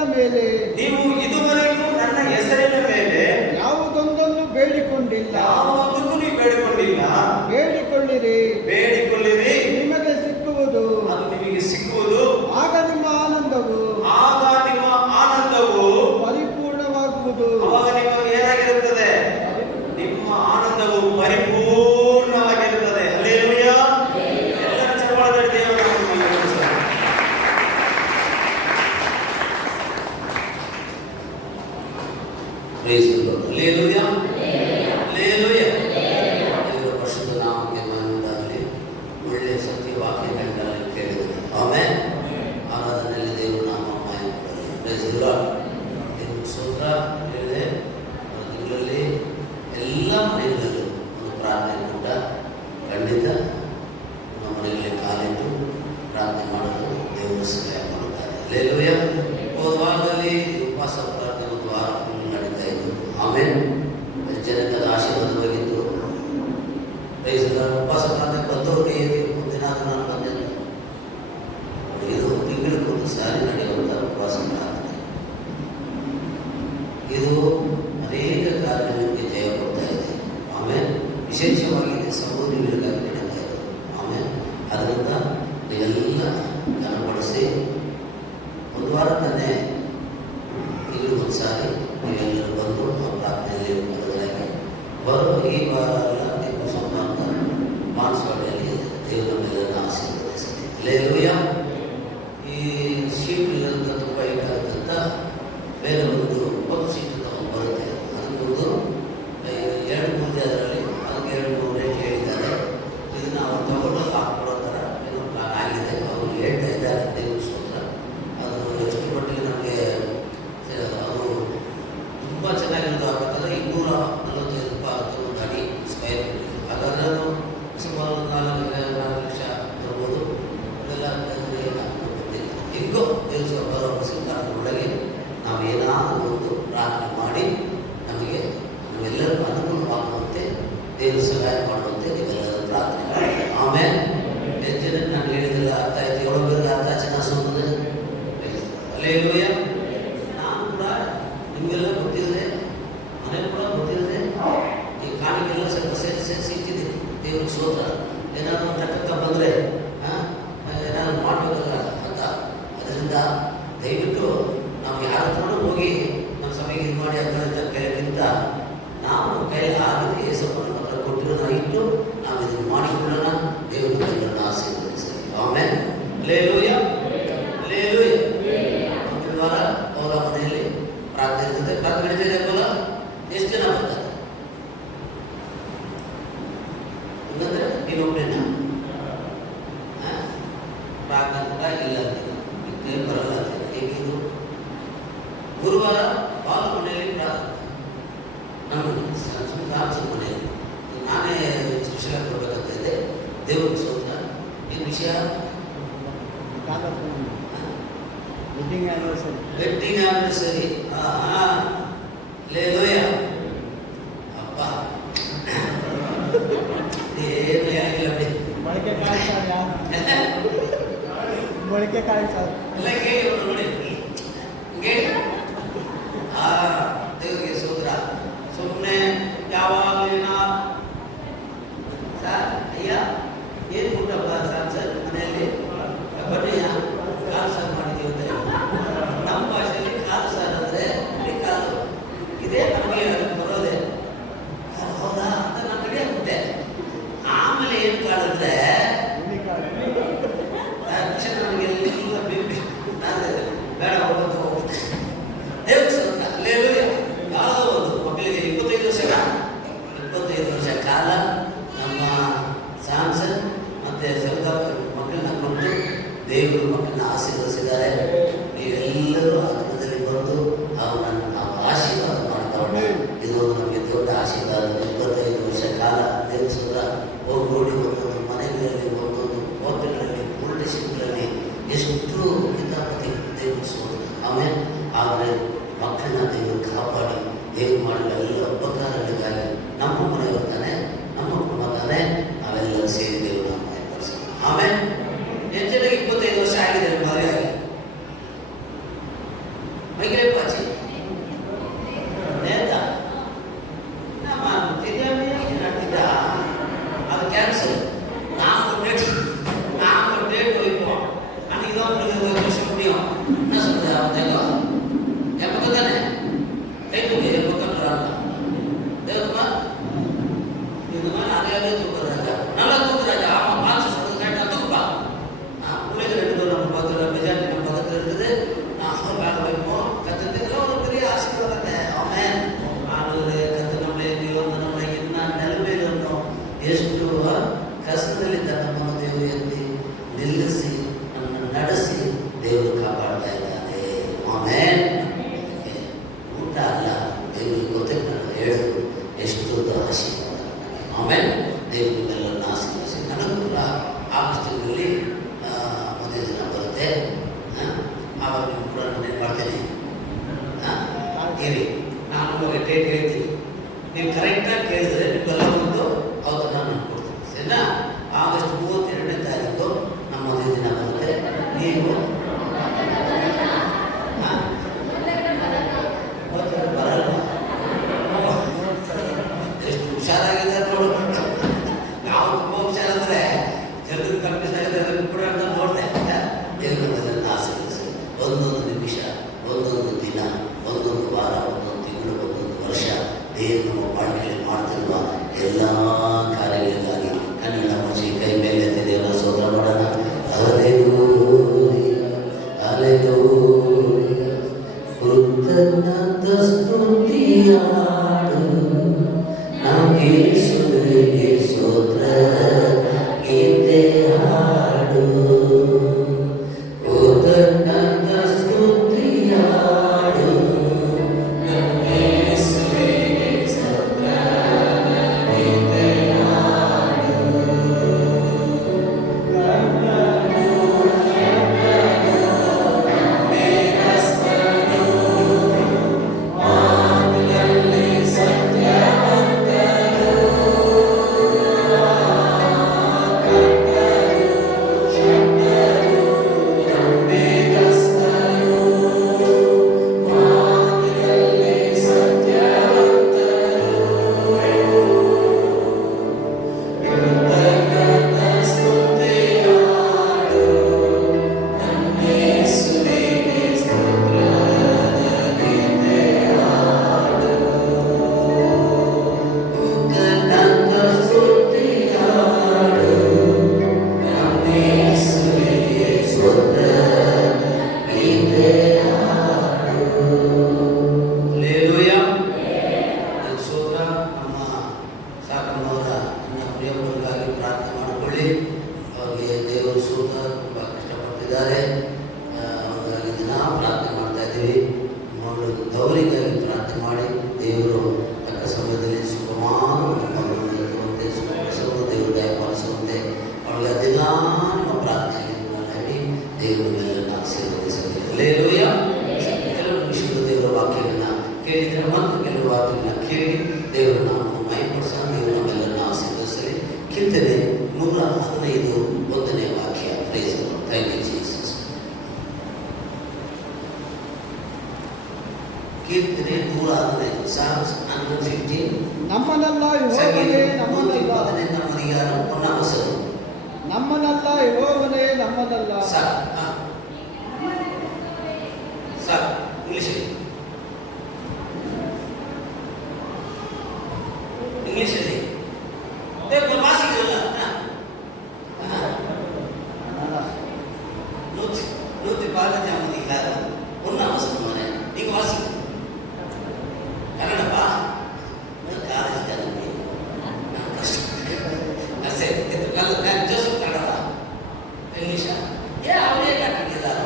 ಮೇಲೆ ಯಾವುದೊಂದನ್ನು ಬೇಡಿಕೊಂಡಿಲ್ಲ. ಯಾವುದಕ್ಕೂ ನೀವು ಬೇಡಿಕೊಂಡಿಲ್ಲ. ಬೇಡಿಕೊಳ್ಳಿರಿ, ನಿಮಗೆ ಸಿಕ್ಕುವುದು. ಅದು ನಿಮಗೆ ಸಿಕ್ಕುವುದು. ಆಗ ನಿಮ್ಮ ಆನಂದವು ಪರಿಪೂರ್ಣವಾಗುವುದು. ಅವಾಗ ನಿಮಗೆ ಏನಾಗಿರುತ್ತದೆ? ನಿಮ್ಮ ಆನಂದವು ಪರಿಪೂರ್ಣವಾಗಿರುತ್ತದೆ. அல்லேலೂಯಾ. ಎಲ್ಲರ ಚಪ್ಪಾಳೆ ದೇವರ ಪ್ರೈಸ್ ದಿ ಲಾರ್ಡ್. அல்லேலூயா. அல்லேலூயா. ದೇವರ ಪರಿಶುದ್ಧ ನಾಮಕ್ಕೆ ಮಹಿಮೆಯಾಗಲಿ. ಒಳ್ಳೆಯ ಸತ್ಯ ವಾಕ್ಯಗಳನ್ನು ಕೇಳಿದರೆ ಆಮೆನ್. ಆರಾಧನೆಯಲ್ಲಿ ದೇವರ ನಾಮ ಮಹಿಮೆಯಾಗಲಿ. Price the lord. ದೇವರ ಸ್ತೋತ್ರ. ಹೇಳಿದೆ ತಿಂಗಳಲ್ಲಿ ಎಲ್ಲ ಮನೆಗಳಲ್ಲೂ ಒಂದು ಪ್ರಾರ್ಥನೆ ಕೂಡ ಖಂಡಿತ ನಮ್ಮ ಮನೆಯಲ್ಲಿ ಕಾಲಿಟ್ಟು ಪ್ರಾರ್ಥನೆ ಮಾಡಲು ದೇವರು ಸಹಾಯ ಮಾಡುತ್ತಾರೆ. அல்லேலೂಯಾ. ಹೋದ ವಾರದಲ್ಲಿ ಉಪವಾಸ ಪ್ರಾರ್ಥನೆ ಒಂದು ವಾರ ನಡೀತಾ ಇತ್ತು. ಆಮೇಲೆ ಜನಕದ ಆಶೀರ್ವಾದ ಹೋಗಿತ್ತು. ಉಪವಾಸ ಪ್ರಾರ್ಥನೆ ಬಂದವರಿಗೆ ಒಂದಿನ ನಾನು ಬಂದಿದ್ದೆ. ಇದು ತಿಂಗಳಿಗೊಂದು ಸಾರಿ ನಡೆಯುವಂಥ ಉಪವಾಸ ಪ್ರಾರ್ಥನೆ. ಇದು ಅನೇಕ ಕಾರ್ಯಗಳಿಗೆ ಜಯ ಕೊಡ್ತಾ ಇದೆ. ಆಮೇಲೆ ವಿಶೇಷವಾಗಿ ಸಹೋದರಿಗಳಿಗಾಗಿ ನಡೀತಾ ಇದೆ. ಆಮೇಲೆ ಅದರಿಂದ ನೀವೆಲ್ಲ ಗಮನಪಡಿಸಿ ಒಂದು ವಾರ ತಾನೇ ಈಗ ಒಂದ್ಸಾರಿ ನೀವೆಲ್ಲರೂ ಬಂದು ಆ ಪ್ರಾರ್ಥನೆಯಲ್ಲಿ ಬದಲಾಗಿ ಬರೋ ಈ ವಾರ ಎಲ್ಲ ನೀವು ಸಂಬಂಧ ಮಾನಸವಾಡಿಯಲ್ಲಿ ದೇವರ ಮೇಲೆ ಆಶೀರ್ವದಿಸಲಿ. அல்லேலೂಯಾ. ಈ ಶೀಟ್ ಇರೋದ್ರಿಂದ ತುಂಬ ಇಟ್ಟಾಗತ್ತಂತ ಬೇರೆ ಒಂದು 10 ಸೀಟ್ ಬರುತ್ತೆ. ಅದಕ್ಕೊಂದು 2-3 ಅದರಲ್ಲಿ ಅದಕ್ಕೆ 2-3 ರೇಟ್ ಹೇಳಿದ್ದಾರೆ. ಇದನ್ನು ಅವ್ರು ತಗೊಂಡು ಹಾಕ್ಕೊಡೋ ಥರ ಏನೋ ಪ್ಲಾನ್ ಆಗಿದೆ. ಅವರು ಹೇಳ್ತಾ ಇದ್ದಾರೆ. ದೇವ್ರ ಸ್ತೋತ್ರ. ಅದು ಎಷ್ಟು ಮಟ್ಟಿಗೆ ನಮಗೆ ಅದು ತುಂಬ ಚೆನ್ನಾಗಿರೋದು ಆಗುತ್ತಲ್ಲ. 245 ರೂಪಾಯಿ ಒಂದು ಅಡಿ ಸ್ಕ್ವೇರ್ ಫೀಟ್. ಹಾಗಾದ್ರೆ ಅದು ಸುಮಾರು 4 ಲಕ್ಷ ಬರ್ಬೋದು. ಅದೆಲ್ಲ ಗೊತ್ತಿಲ್ಲ. ಹೆಂಗೋ ದೇವರ ಬರೋ ಸಿದ್ಧಾಂತದೊಳಗೆ ನಾವು ಏನಾದರೂ ಒಂದು ಪ್ರಾರ್ಥನೆ ಮಾಡಿ ನಮಗೆ ನಾವೆಲ್ಲರೂ ಅನುಕೂಲವಾಗುವಂತೆ ದೇವರು ಸಹಾಯ ಮಾಡುವಂತೆ ನೀವೆಲ್ಲರೂ ಪ್ರಾರ್ಥನೆ ಮಾಡಿ. ಆಮೇಲೆ ಎಷ್ಟು ಜನಕ್ಕೆ ನಾನು ಹೇಳಿದಿಲ್ಲ ಅರ್ಥ ಆಯ್ತು. 7 ಬೇರೆ ಅರ್ಥ ಚೆನ್ನಾಗಿ ಸುಮ್ಮನೆ. அல்லேலೂಯಾ. ನಾನು ಕೂಡ ನಿಮಗೆಲ್ಲ ಗೊತ್ತಿದೆ, ಮನೆಗೆ ಕೂಡ ಗೊತ್ತಿದೆ. ಈ ಕಾಣಿಕೆಲ್ಲ ಸ್ವಲ್ಪ ಸಿಕ್ಕಿದ್ದೀನಿ. ದೇವ್ರ ಸ್ತೋತ್ರ. ಏನಾದರೂ ತಕ್ಕ ಬಂದರೆ ಏನಾದರೂ ಮಾಡಬೇಕಲ್ಲ ಅಂತ. ಅದರಿಂದ ದಯವಿಟ್ಟು ನಾವು ಯಾರ ಹತ್ರ ಹೋಗಿ ನಮ್ಮ ಸಮಯಕ್ಕೆ ಇದು ಮಾಡಿ ಅಂತ ಕೇಳೋಕ್ಕಿಂತ ನಾವು ಕೈಲಿ ಆಗುತ್ತೆ ಏಸಪ್ಪ ನಮ್ಮ ಹತ್ರ ಕೊಟ್ಟಿರೋದನ್ನ ಇಟ್ಟು ನಾವು ಇದನ್ನು ಮಾಡಿಕೊಳ್ಳೋಣ. ದೇವರು ಎಲ್ಲರನ್ನ ಆಶೀರ್ವದಿಸಲಿ. ಆಮೇಲೆ அல்லேலூಯಾ. அல்லேಲೂಯಾ. ಒಂದು ವಾರ ಅವರ ಮನೆಯಲ್ಲಿ ಪ್ರಾರ್ಥನೆ ಇರ್ತದೆ. ಪ್ರಾರ್ಥನೆ ನಡೀತಿದೆ ಅಲ್ಲ. ಎಷ್ಟು ಜನ ಬರ್ತಾರೆ? ಇನ್ನೊಬ್ಬರೇನಾ? ಆಮೇಲೆ ಸರಿ. ಲೇಲೂಯ. ಅಪ್ಪ ಏನು ಯಾರಿಲ್ಲ ಬಿಡಿ. ಮೊಳಕೆ ಕಾಳು ಮೊಳಕೆ ಕಾಳು ಎಲ್ಲ ಕೇಳಿ ನೋಡಿ ಕೇಳಿ. ದೇವರಿಗೆ ಸೂತ್ರ. ಸುಮ್ಮನೆ ಯಾವಾಗಲಿನ ಸರ್ ಅಯ್ಯ ಏನು ಊಟಪ್ಪ ಸರ್ ಮನೆಯಲ್ಲಿ ಬನ್ನಿ ಕಾಲು ಸಾರು ಮಾಡಿದ್ದೀವಿ ಅಂದರೆ ನಮ್ಮ ಭಾಷೆಯಲ್ಲಿ ಕಾಲು ಸಾರು ಅಂದರೆ ಕಾಲು ಇದೇ ನಮಗೆ ಬರೋದೆ. ಹೌದಾ ಅಂತ ನಾನು ಕಡೆ ಬಿಟ್ಟೆ. ಆಮೇಲೆ ಏನು ಕಾಳಂದ್ರೆ ನನಗೆಲ್ಲ ನಾನು ಬೇಡ ಹೋಗೋದು ಹೋಗ್ಬಿಟ್ಟೆ. ದೇವ್ರ ಸೂತ್ರ. ಅಲ್ಲೇಲೂಯ. ಯಾವುದೋ ಒಂದು ಮಕ್ಕಳಿಗೆ 25 ವರ್ಷ ಕಾಲ ನಮ್ಮ ಸಾಮ್ಸನ್ ಮತ್ತೆ ಸರಿತಾ ಮಕ್ಕಳನ್ನ ಕೊಟ್ಟು ದೇವರು ಮಕ್ಕಳನ್ನ ಆಶೀರ್ವದಿಸಿದ್ದಾರೆ. ನೀವೆಲ್ಲರೂ ಆ ದಿನದಲ್ಲಿ ಬಂದು ಅವರನ್ನು ನಾವು ಆಶೀರ್ವಾದ ಮಾಡ್ತಾ ಇದು ನಮಗೆ ದೊಡ್ಡ ಆಶೀರ್ವಾದ. 25 ವರ್ಷ ಕಾಲ ದೇವ್ರ ಸೂತ್ರ ಹೋಗಿ ಒಂದೊಂದು ಮನೆಗಳಲ್ಲಿ ಒಂದೊಂದು ಹೋಟೆಲ್ಗಳಲ್ಲಿ ಪೊಲೀಸ್ ಸ್ಟೇಷನ್ಗಳಲ್ಲಿ ಎಷ್ಟು ಕಿತಾಪತಿ ದೇವರಿಸೋದು. ಆಮೇಲೆ ಆದರೆ ಮಕ್ಕಳನ್ನ ದೇವರು ಕಾಪಾಡಿ ದೇವರು ಮಾಡಿದ ಎಲ್ಲ ಉಪಕಾರಗಳಿಗಾಗಿ ನಮ್ಮ ಮನೆಯವರು ತಾನೆ, ನಮ್ಮ ಕುಟುಂಬ ತಾನೆ, ನಾವೆಲ್ಲರೂ ಸೇರಿ ದೇವರು ನಮ್ಮ ಏರ್ಪಡಿಸೋದು. ಆಮೇಲೆ ಎಷ್ಟು ಜನಕ್ಕೆ 25 ವರ್ಷ ಆಗಿದೆ ಮದುವೆ ಆಗಿ ಮೈಗ್ರೇ ಪಾಚಿ ನೇತ ನಮ್ಮ ತಿದ್ದ ಅದು ಕ್ಯಾನ್ಸಲ್. நான் டேட் வைப்போம். அன்னைக்கு தான் உங்களுக்கு விஷயம் முடியும். என்ன சொல்றது அவங்க என் பக்கம் தானே கை தூக்கி என் பக்கம் தேவமா இது மாதிரி நிறையாவே தூக்குறாங்க. நல்லா தூக்குறாங்க. ஆமாம் பால்ஸ் சொல்றது கேட்டால் தூக்குப்பா. பிள்ளைங்க 2 பேரும் நம்ம பக்கத்தில் மெஜாரிட்டி நம்ம பக்கத்தில் இருக்குது. நான் வேலை வைப்போம். கற்றுக்கிறதுலாம் ஒரு பெரிய ஆசீர்வாதங்க. அவன் ஆளுநர் கற்று நம்மளே வந்து நம்மளை என்ன நிலைமையில் இருந்தோம் ಎಷ್ಟು ಕಷ್ಟದಲ್ಲಿದ್ದ ನಮ್ಮನ್ನು ದೇವರು ಎತ್ತಿ ನಿಲ್ಲಿಸಿ ನಮ್ಮನ್ನು ನಡೆಸಿ ದೇವರು ಕಾಪಾಡ್ತಾ ಇದ್ದಾನೆ. ಆಮೇನ್. ಊಟ ಅಲ್ಲ, ದೇವರಿಗೆ ಗೊತ್ತಿಲ್ಲ. ನಾನು ಹೇಳೋದು ಎಷ್ಟು ದೊಡ್ಡ ಆಶೀರ್ವಾದ. ಆಮೇಲೆ ದೇವರಿಗೆಲ್ಲರನ್ನ ಆಶೀರ್ವದಿಸಿ ನನಗೂ ಕೂಡ ಆಗಸ್ಟಿನಲ್ಲಿ ಮದುವೆ ದಿನ ಬರುತ್ತೆ. ಆವಾಗ ನೀವು ಕೂಡ ನಾನು ಏನು ಮಾಡ್ತೇನೆ ಇರಿ, ನಾನು ನಿಮಗೆ ಡೇಟ್ ಹೇಳ್ತೀನಿ. ನೀವು ಕರೆಕ್ಟಾಗಿ ಕೇಳಿದ್ರೆ ನಿಮ್ಗೆಲ್ಲ ಒಂದು ಅವತ್ತು ನಾನು ಕೊಡ್ತೀನಿ. ಸರಿನಾ? ಆಗಸ್ಟ್ 32ನೇ ತಾರೀಕು ನಮ್ಮ ಮದುವೆ ದಿನ ಬರುತ್ತೆ. ನೀವು ಬರಲ್ಲ. ಎಷ್ಟು ಹುಷಾರಾಗಿದ್ದಾರೆ ನೋಡು. ನಾವು ತುಂಬ ಹುಷಾರಂದ್ರೆ ಜನರಿಗೆ ಕನ್ಫ್ಯೂಸ್ ಆಗಿದೆ. ಅದನ್ನು ಕೂಡ ನಾನು ನೋಡಿದೆ. ದೇವರನ್ನ ಆಶೀರ್ವದಿಸಿ ಒಂದೊಂದು ನಿಮಿಷ, ಒಂದೊಂದು ದಿನ, ಒಂದೊಂದು ವಾರ, ಒಂದೊಂದು ತಿಂಗಳು, ಒಂದೊಂದು ವರ್ಷ ದೇವರು ನಮ್ಮ ಬಾಳ್ಕೆಯಲ್ಲಿ ಮಾಡ್ತಿರುವ ಎಲ್ಲ ಕಾರ್ಯಗಳಿಗಾಗಿ ಕಣ್ಣಿನ ಮುಚ್ಚಿ ಕೈ ಮೇಲೆ ದೇವರ ಸ್ತೋತ್ರ ಮಾಡೋಣ. Hallelujah, hallelujah. ಕೃತಜ್ಞತಾ ಸ್ತುತಿ ಹಾಡು ನಮ್ಮ ಯೇಸುವಿಗೆ ಸ್ತೋತ್ರ ಗೀತೆ ಹಾಡು. ಕೃತಜ್ಞತಾ ಸ್ತುತಿ ಹಾಡು ನಮ್ಮ ಯೇಸುವಿಗೆ ಸ್ತೋತ್ರ ಗೀತೆ ಹಾಡು. ಮಾತಿನಲ್ಲಿ ಸತ್ಯವಂತರು 115 Psalms 115 ನಮ್ಮನಲ್ಲ ಸಂಗೀತ ಯೆಹೋವನೇ ನಮ್ಮನಲ್ಲ 115 அதிகாரம் 1ஆம் வசனம். ನಮ್ಮನಲ್ಲ ಯೆಹೋವನೇ ನಮ್ಮನಲ್ಲ சார் சார் இங்கிலீஷ் வாசிக்கிறீங்களா? 115ஆம் அதிகாரம் 1ஆம் வசனம். நீங்க வாசிங்க. கன்னடப்பா காலேஜ் தானே. சரி நல்ல ஜோசப் கன்னடா ಇಂಗ್ಲಿಷಾ ಅವರೇ ಕಾಟಿದ್ದಾರೆ.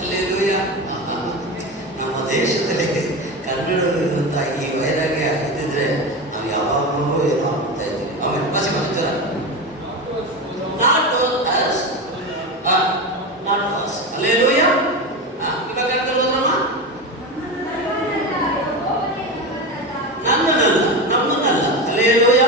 ಅಲ್ಲೇಲೂಯ. ನಮ್ಮ ದೇಶದಲ್ಲಿ ಕನ್ನಡದಂತ ಈ ವೈರಾಗ್ಯ ಇದ್ದಿದ್ರೆ ನಾವು ಯಾವಾಗಲೂ ಏನೋ ಆಗ್ತಾ ಇದ್ದೀವಿ. ಆಮೇಲೆ ಬಸಿ ಬರ್ತಾರ not us not us. Alleluia. ಇವಾಗ ಕನ್ನಡದಮ್ಮ ನನ್ನನ್ನಲ್ಲ ನಮ್ಮನ್ನಲ್ಲ. ಅಲ್ಲೇಲೂಯ.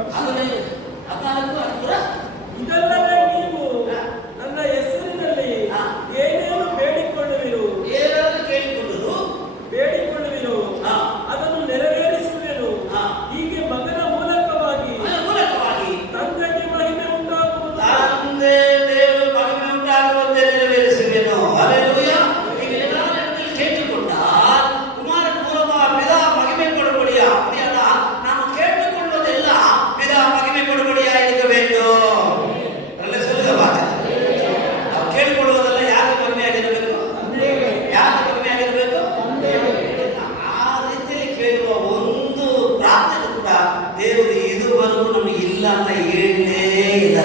ಅದನ್ನೇ ಅದಕ್ಕೂ ಅನುಕೂಲ. ಇದಲ್ಲದೆ ನೀವು ನನ್ನ ಹೆಸರಿನಲ್ಲಿ ಏನೇನು ಬೇಡಿಕೊಳ್ಳುವಿರೋ ಏನಾದರೂ ಕೇಳಿಕೊಳ್ಳುವುದು ಬೇಡಿಕೊಳ್ಳುವಿರೋ ಹಾ. ಅದನ್ನು ನೆರವೇರಿಸುವೆನು. ಹಾ. ಹೀಗೆ ಮಗನ ಮೂಲಕವಾಗಿ ಅದರ ಮೂಲಕವಾಗಿ ತಂದೆಗೆ ಮಹಿಮೆ ಉಂಟಾಗುವುದು. ತಂದೆ ದೇವರು ಮಹಿಮೆ ಉಂಟಾಗುವಂತೆ ನೆರವೇರಿಸುವೆನು. ಹಲ್ಲೆಲೂಯಾ. ಈಗ ಎಲ್ಲರೂ ಕೇಳಿಕೊಂಡ ಕುಮಾರನ ಮೂಲಕ ಪಿತಾ ಮಹಿಮೆ ಕೊಡಬಡಿಯ ಅಲ್ಲ, ನಾವು ಕೇಳಿಕೊಳ್ಳುವುದೆಲ್ಲ ಪಿತಾ ಮಹಿಮೆ ಕೊಡಬಡಿಯ ಇರಬೇಕು. ಅಲ್ಲ ಸುಲಭ ಭಾಷೆ. ನಾವು ಕೇಳಿಕೊಳ್ಳುವುದೆಲ್ಲ ಯಾಕೆ ಮಹಿಮೆ ಆಗಿರಬೇಕು? ಯಾಕೆ ಮಹಿಮೆ ಆಗಿರಬೇಕು? ಆ ರೀತಿಯಲ್ಲಿ ಕೇಳುವ ಒಂದು ಪ್ರಾರ್ಥನೆ ಕೂಡ ದೇವರು ಇದುವರೆಗೂ ನಮಗೆ ಇಲ್ಲ ಅಂತ ಹೇಳಲೇ ಇಲ್ಲ.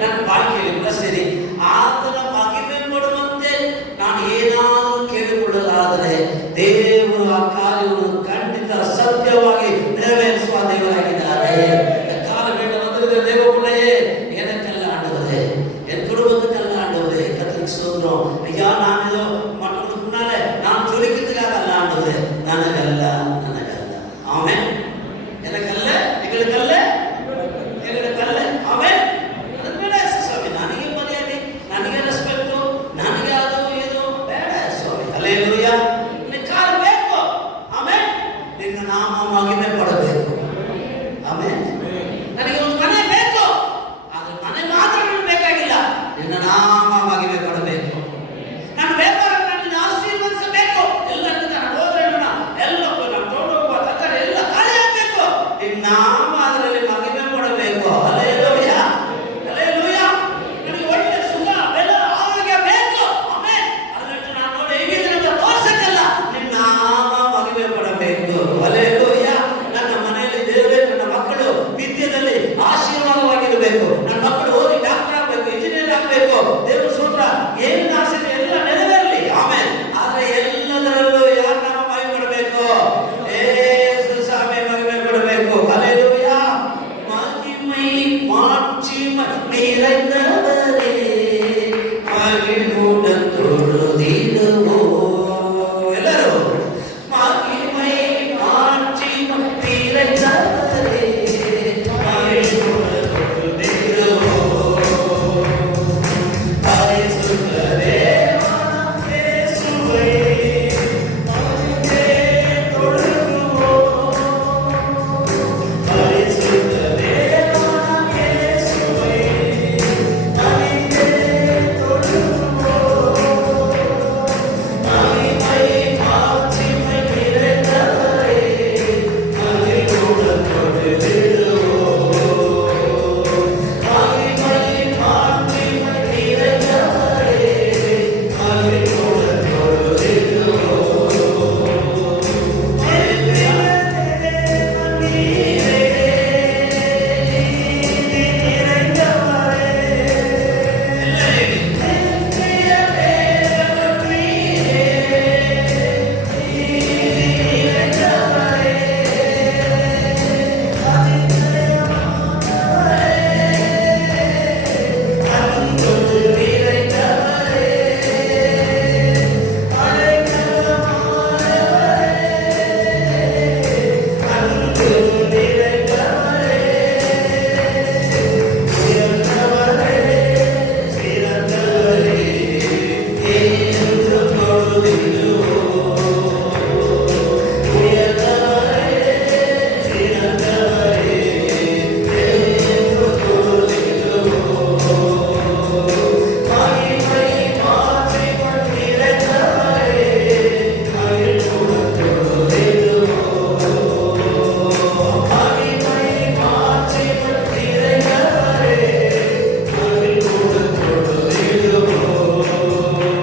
ನನ್ನ ಬಾಳಿಕೆಯಲ್ಲಿ ಕೂಡ ಸರಿ ಆತನ ಮಹಿಮೆ ಕೊಡುವಂತೆ ನಾನು ಏನಾದರೂ ಕೇಳಿಕೊಳ್ಳಲಾದರೆ ದೇವರು ಆ ಕಾರ್ಯವನ್ನು ಖಂಡಿತ ಸತ್ಯವಾಗಿ ನೆರವೇರಿಸುವ ದೇವರಾಗಿದ್ದಾರೆ. ಕಾಲ ಬೇಡ ಬಂದರೆ ದೇವರುಗಳೇ ಏನಕ್ಕೆಲ್ಲ ಆಡುವುದೇ ಎನ್ ಕುಡುಬದಕ್ಕೆಲ್ಲ ಆಡುವುದೇ ಕತ್ತಿಗೆ ಸೋದ್ರು ಅಯ್ಯ ನಾನಿದು ಮಟ್ಟುನಾಲೆ ನಾನು ಚುರುಕಿದ್ದಾಗಲ್ಲ ಆಡುವುದೇ ನನಗಲ್ಲ ಆಮೇಲೆ எனக்கல்ல எங்களுக்கல்ல எங்களுக்கல்ல ಆಮೇಲೆ ಅದು ಬೇಡ ಸ್ವಾಮಿ. ನನಗೆ ಮರ್ಯಾದೆ, ನನಗೆ ರೆಸ್ಪೆಕ್ಟು, ನನಗೆ ಅದು ಇದು ಬೇಡ ಸ್ವಾಮಿ. ಹಲ್ಲೆಲೂಯಾ. ನಿನ್ನ ಕಾಲ ಬೇಕು. ಆಮೇಲೆ ನಿನ್ನ ನಾಮ ಮಹಿಮೆ ಪಡಬೇಕು. ಆಮೇಲೆ ನನಗೆ ಒಂದು ಮನೆ ಬೇಕು, ಆದ್ರೆ ಮನೆ ಮಾತ್ರ ನನಗೆ ಬೇಕಾಗಿಲ್ಲ, ನಿನ್ನ ನಾಮ ಮಹಿಮೆ ಪಡಬೇಕು. ನಾನು ವ್ಯಾಪಾರ ನಿನ್ನ ಆಶೀರ್ವದಿಸಬೇಕು. ಎಲ್ಲ ನಾನು ಹೋದ್ರೆ ಎಲ್ಲ ನಾನು ತಗೊಂಡೋಗುವ ತರಕಾರಿ ಎಲ್ಲ ಖಾಲಿ ಆಗ್ಬೇಕು. ನಿನ್ನ ನಾಮ ಅದರಲ್ಲಿ ಮಹಿಮೆ ಪಡಬೇಕು. ಹಲ್ಲೆಲೂಯಾ. ಹಲ್ಲೆಲೂಯಾ. ನನಗೆ ಒಳ್ಳೆ ಸುಖ ಬೆಲೆ ಆರೋಗ್ಯ ಬೇಕು. ಆಮೇಲೆ ಅದನ್ನು ನಾನು ನೋಡಿ ಹೇಗಿದೆ ಅಂತ ತೋರ್ಸಕ್ಕಲ್ಲ, ನಿನ್ನ ನಾಮ ಮಹಿಮೆ ಪಡಬೇಕು. ಹಲ್ಲೆಲೂಯಾ. ನನ್ನ ಮನೆಯಲ್ಲಿ ದೇವರೇ, ನನ್ನ ಮಕ್ಕಳು ವಿದ್ಯೆಯಲ್ಲಿ ಆಶೀರ್ವಾದವಾಗಿರಬೇಕು. ನನ್ನ ಮಕ್ಕಳು ಓದಿ ಡಾಕ್ಟರ್ ಆಗಬೇಕು, ಇಂಜಿನಿಯರ್ ಆಗಬೇಕು. ದೇವರ ಸ್ತೋತ್ರ. ಏನು ಆಸೆ ಎಲ್ಲ ನೆರವೇರಲಿ. ಆಮೇಲೆ ಆದ್ರೆ ಎಲ್ಲದರಲ್ಲೂ ಯಾರ ನಾಮ ಮಹಿಮೆ ಪಡಬೇಕು? ಯೇಸು ಸ್ವಾಮಿ ಮಹಿಮೆ ಪಡಬೇಕು. ಹಲ್ಲೆಲೂಯಾ. ಮಹಿಮೈ ಮಾಕ್ಷಿಮೆ நிறைந்தவரே மகிழ்வுடன் தொழுதிடுவோ. ಎಲ್ಲರೂ மகிமை மாட்சிமை நிறைந்தவரே மகிழ்வுடன் தொழுதிடுவோ. பரிசுத்தரே இயேசுவே மகிமை தொழுதுவோ. பரிசுத்தரே இயேசுவே மகிமை தொழுதுவோ. மகிமை மாட்சிமை நிறைந்தவரே மகிழ்வுடன் தொழுதிடுவோ. மகிமை மாட்சிமை நிறைந்தவரே மகிழ்வுடன் தொழுதிடுவோ.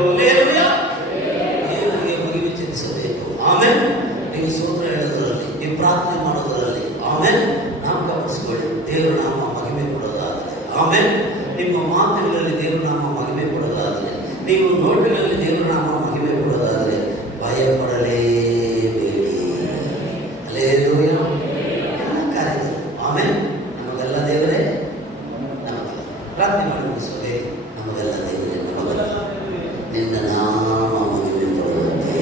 ಹಲ್ಲೆಲೂಯಾ. ದೇವರಿಗೆ ಮಹಿಮೆ ಚೆಲ್ಲಿಸಬೇಕು. ಆಮೇಲೆ ನೀವು ಸ್ತೋತ್ರ ಹೇಳೋದರಲ್ಲಿ, ನೀವು ಪ್ರಾರ್ಥನೆ ಮಾಡೋದರಲ್ಲಿ, ಆಮೇಲೆ ನಾವು ಗಮನಿಸಿಕೊಳ್ಳಿ, ದೇವರ ನಾಮ ಮಹಿಮೆ ಕೊಡೋದಾದರೆ, ಆಮೇಲೆ ನಿಮ್ಮ ಮಾತುಗಳಲ್ಲಿ ದೇವರ ನಾಮ ಮಹಿಮೆ ಕೊಡೋದಾದರೆ, ನೀವು ನೋಟಗಳಲ್ಲಿ ದೇವರ ನಾಮ ಮಹಿಮೆ ಕೊಡೋದಾದರೆ ಭಯ ಪಡಲೇಬೇಡಿ. ಹಲ್ಲೆಲೂಯಾ. ಎಲ್ಲ ಕಾರ್ಯಗಳು ಆಮೇಲೆ ನಮಗೆಲ್ಲ ದೇವರೇ, ನಮಗೆಲ್ಲ ಪ್ರಾರ್ಥನೆ ಮಾಡಿ ಮುಗಿಸಬೇಕು. ನಮಗೆಲ್ಲ ದೇವರೇ, ನಮಗೆಲ್ಲ ನಿನ್ನ ನಾಮ ಮಹಿಮೆ ಪಡುವಂತೆ.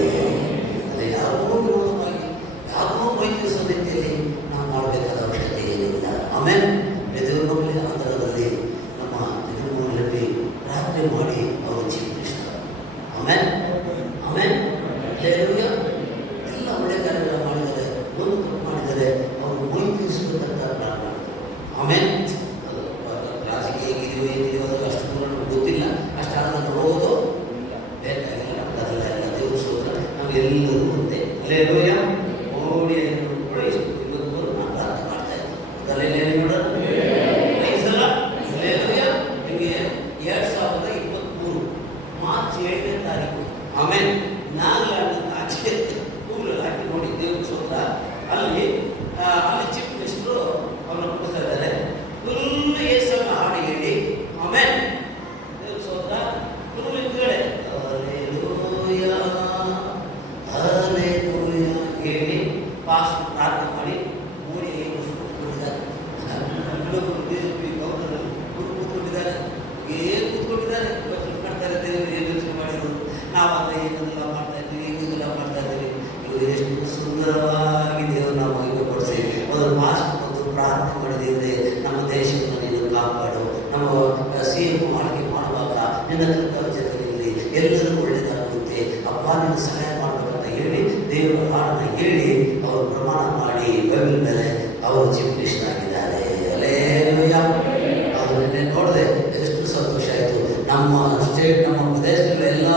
ಅಲ್ಲಿ ಯಾರಿಗೂ ವಿರೋಧವಾಗಿ, ಯಾರಿಗೂ ವೈದ್ಯರಿಸುವ ರೀತಿಯಲ್ಲಿ ನಾವು ಮಾಡಬೇಕಾದ ಅವಶ್ಯಕತೆ ಏನಿಲ್ಲ. ಆಮೇಲೆ ಎದುರುಮಗಲಿ ಆಂಧ್ರದಲ್ಲಿ ನಮ್ಮ ಎದುರುಮಗಲಲ್ಲಿ ಪ್ರಾರ್ಥನೆ ಮಾಡಿ ಅವರು ಜೀವಿಸ್ತಾರೆ. ಆಮೇಲೆ ಆಮೇಲೆ ಎಲ್ಲ ಒಳ್ಳೆ ಕಾರ್ಯಗಳು ಮಾಡಿದ್ದಾರೆ, ಒಂದು ತಪ್ಪು ಮಾಡಿದ್ದಾರೆ, ಅವರು ಮೈ ತೀರಿಸಬೇಕಂತ ಪ್ರಾರ್ಥನೆ ಮಾಡ್ತಾರೆ. ಆಮೇಲೆ ರಾಜಕೀಯ ಹೇಗಿದೆಯೋ ಅದೆಲ್ಲ ಅಷ್ಟು ನಮ್ಗೆ ಗೊತ್ತಿಲ್ಲ, ಅಷ್ಟಾದ ನೋಡೋದು ಬೇಕಾಗಿಲ್ಲ. ಅದೆಲ್ಲ ಎಲ್ಲ ದೇವ್ರ ಸೋದರ ನಾವು ಎಲ್ಲರೂ ಒಂದೇ. ಅಲ್ಲೇಲೂಯ. ಓಡಿ ಕೂಡ ಇಷ್ಟು ಇವತ್ತು ನಾನು ಪ್ರಾರ್ಥನೆ ಮಾಡ್ತಾ ಇದ್ದೀನಿ. ಅದಲ್ಲೇನೇ ನೋಡೋಣ ಐಸಲ್ಲ. ಅಲ್ಲೇಲೂಯ. ನಿಮಗೆ 2023 ಮಾರ್ಚ್ 7ನೇ ತಾರೀಕು ಆಮೇಲೆ ನಾಗಾಲ್ಯಾಂಡ್ ಆಚೆ ಗೂಗಲಲ್ಲಿ ಹಾಕಿ ನೋಡಿ ದೇವ್ರ ಸೋದರ. ಅಲ್ಲಿ ಚೀಫ್ ಮಿನಿಸ್ಟರು ಅವ್ರನ್ನ ಕೊಡ್ತಾ ಇದ್ದಾರೆ. ಫುಲ್ ಏಸನ್ನ ಹಾಡು ಹೇಳಿ ಆಮೇಲೆ ದೇವ್ರ ಸೋದರ ಫುಲ್ ಹಿಂದ್ಗಡೆ ಹಲ್ಲೆಲೂಯಾ ಹಲ್ಲೆಲೂಯಾ ಹೇಳಿ ಪಾಸ್ ಪ್ರಾರ್ಥನೆ ಮಾಡಿ ಮೂಡಿ ಕೂತ್ಕೊಂಡಿದ್ದಾರೆ. ಕೂತ್ಕೊಂಡಿದ್ದಾರೆ, ಕೂತ್ಕೊಂಡಿದ್ದಾರೆ ಮಾಡ್ತಾರೆ. ದೇವರು ಏನು ಯೋಚನೆ ಮಾಡಿದ್ರು, ನಾವಾದ್ರೆ ಏನನ್ನೆಲ್ಲ ಮಾಡ್ತಾ ಇದ್ವಿ, ಏನೆಲ್ಲ ಮಾಡ್ತಾ ಇದ್ದೀವಿ. ಇವರು ಎಷ್ಟು ಸುಂದರವಾಗಿ ದೇವರು ನಾವು ಈಗ ಪಡಿಸಿ ಒಂದು ಮಾಸ್ಕ್ ಒಂದು ಪ್ರಾರ್ಥನೆ ಮಾಡಿದ್ದೇವೆ. ನಮ್ಮ ದೇಶವನ್ನು ನೀನು ಕಾಪಾಡು, ನಮ್ಮ CM ಆಳ್ಕೆ ಮಾಡುವಾಗ ನಿನ್ನ ಕರ್ತವ್ಯ ಜೊತೆಯಲ್ಲಿ ಎಲ್ಲರೂ ಒಳ್ಳೆಯದಾಗುತ್ತೆ ಅಪ್ಪ, ನಿನ್ನ ಸಹಾಯ ಮಾಡಬೇಕಂತ ಹೇಳಿ ದೇವರ ಹಾಡನ್ನ ಹೇಳಿ ಅವರು ಪ್ರಮಾಣ ಮಾಡಿ ಬೈಬಲ್ ಮೇಲೆ ಅವರು ಚೀಫ್ ಮಿನಿಸ್ಟರ್ ಆಗಿದ್ದಾರೆ. ಹಲ್ಲೆಲೂಯಾ. ಅದು ನಿನ್ನೆ ನೋಡಿದೆ, ಎಷ್ಟು ಸಂತೋಷ ಆಯಿತು. ನಮ್ಮ ಸ್ಟೇಟ್, ನಮ್ಮ ಪ್ರದೇಶದ ಎಲ್ಲ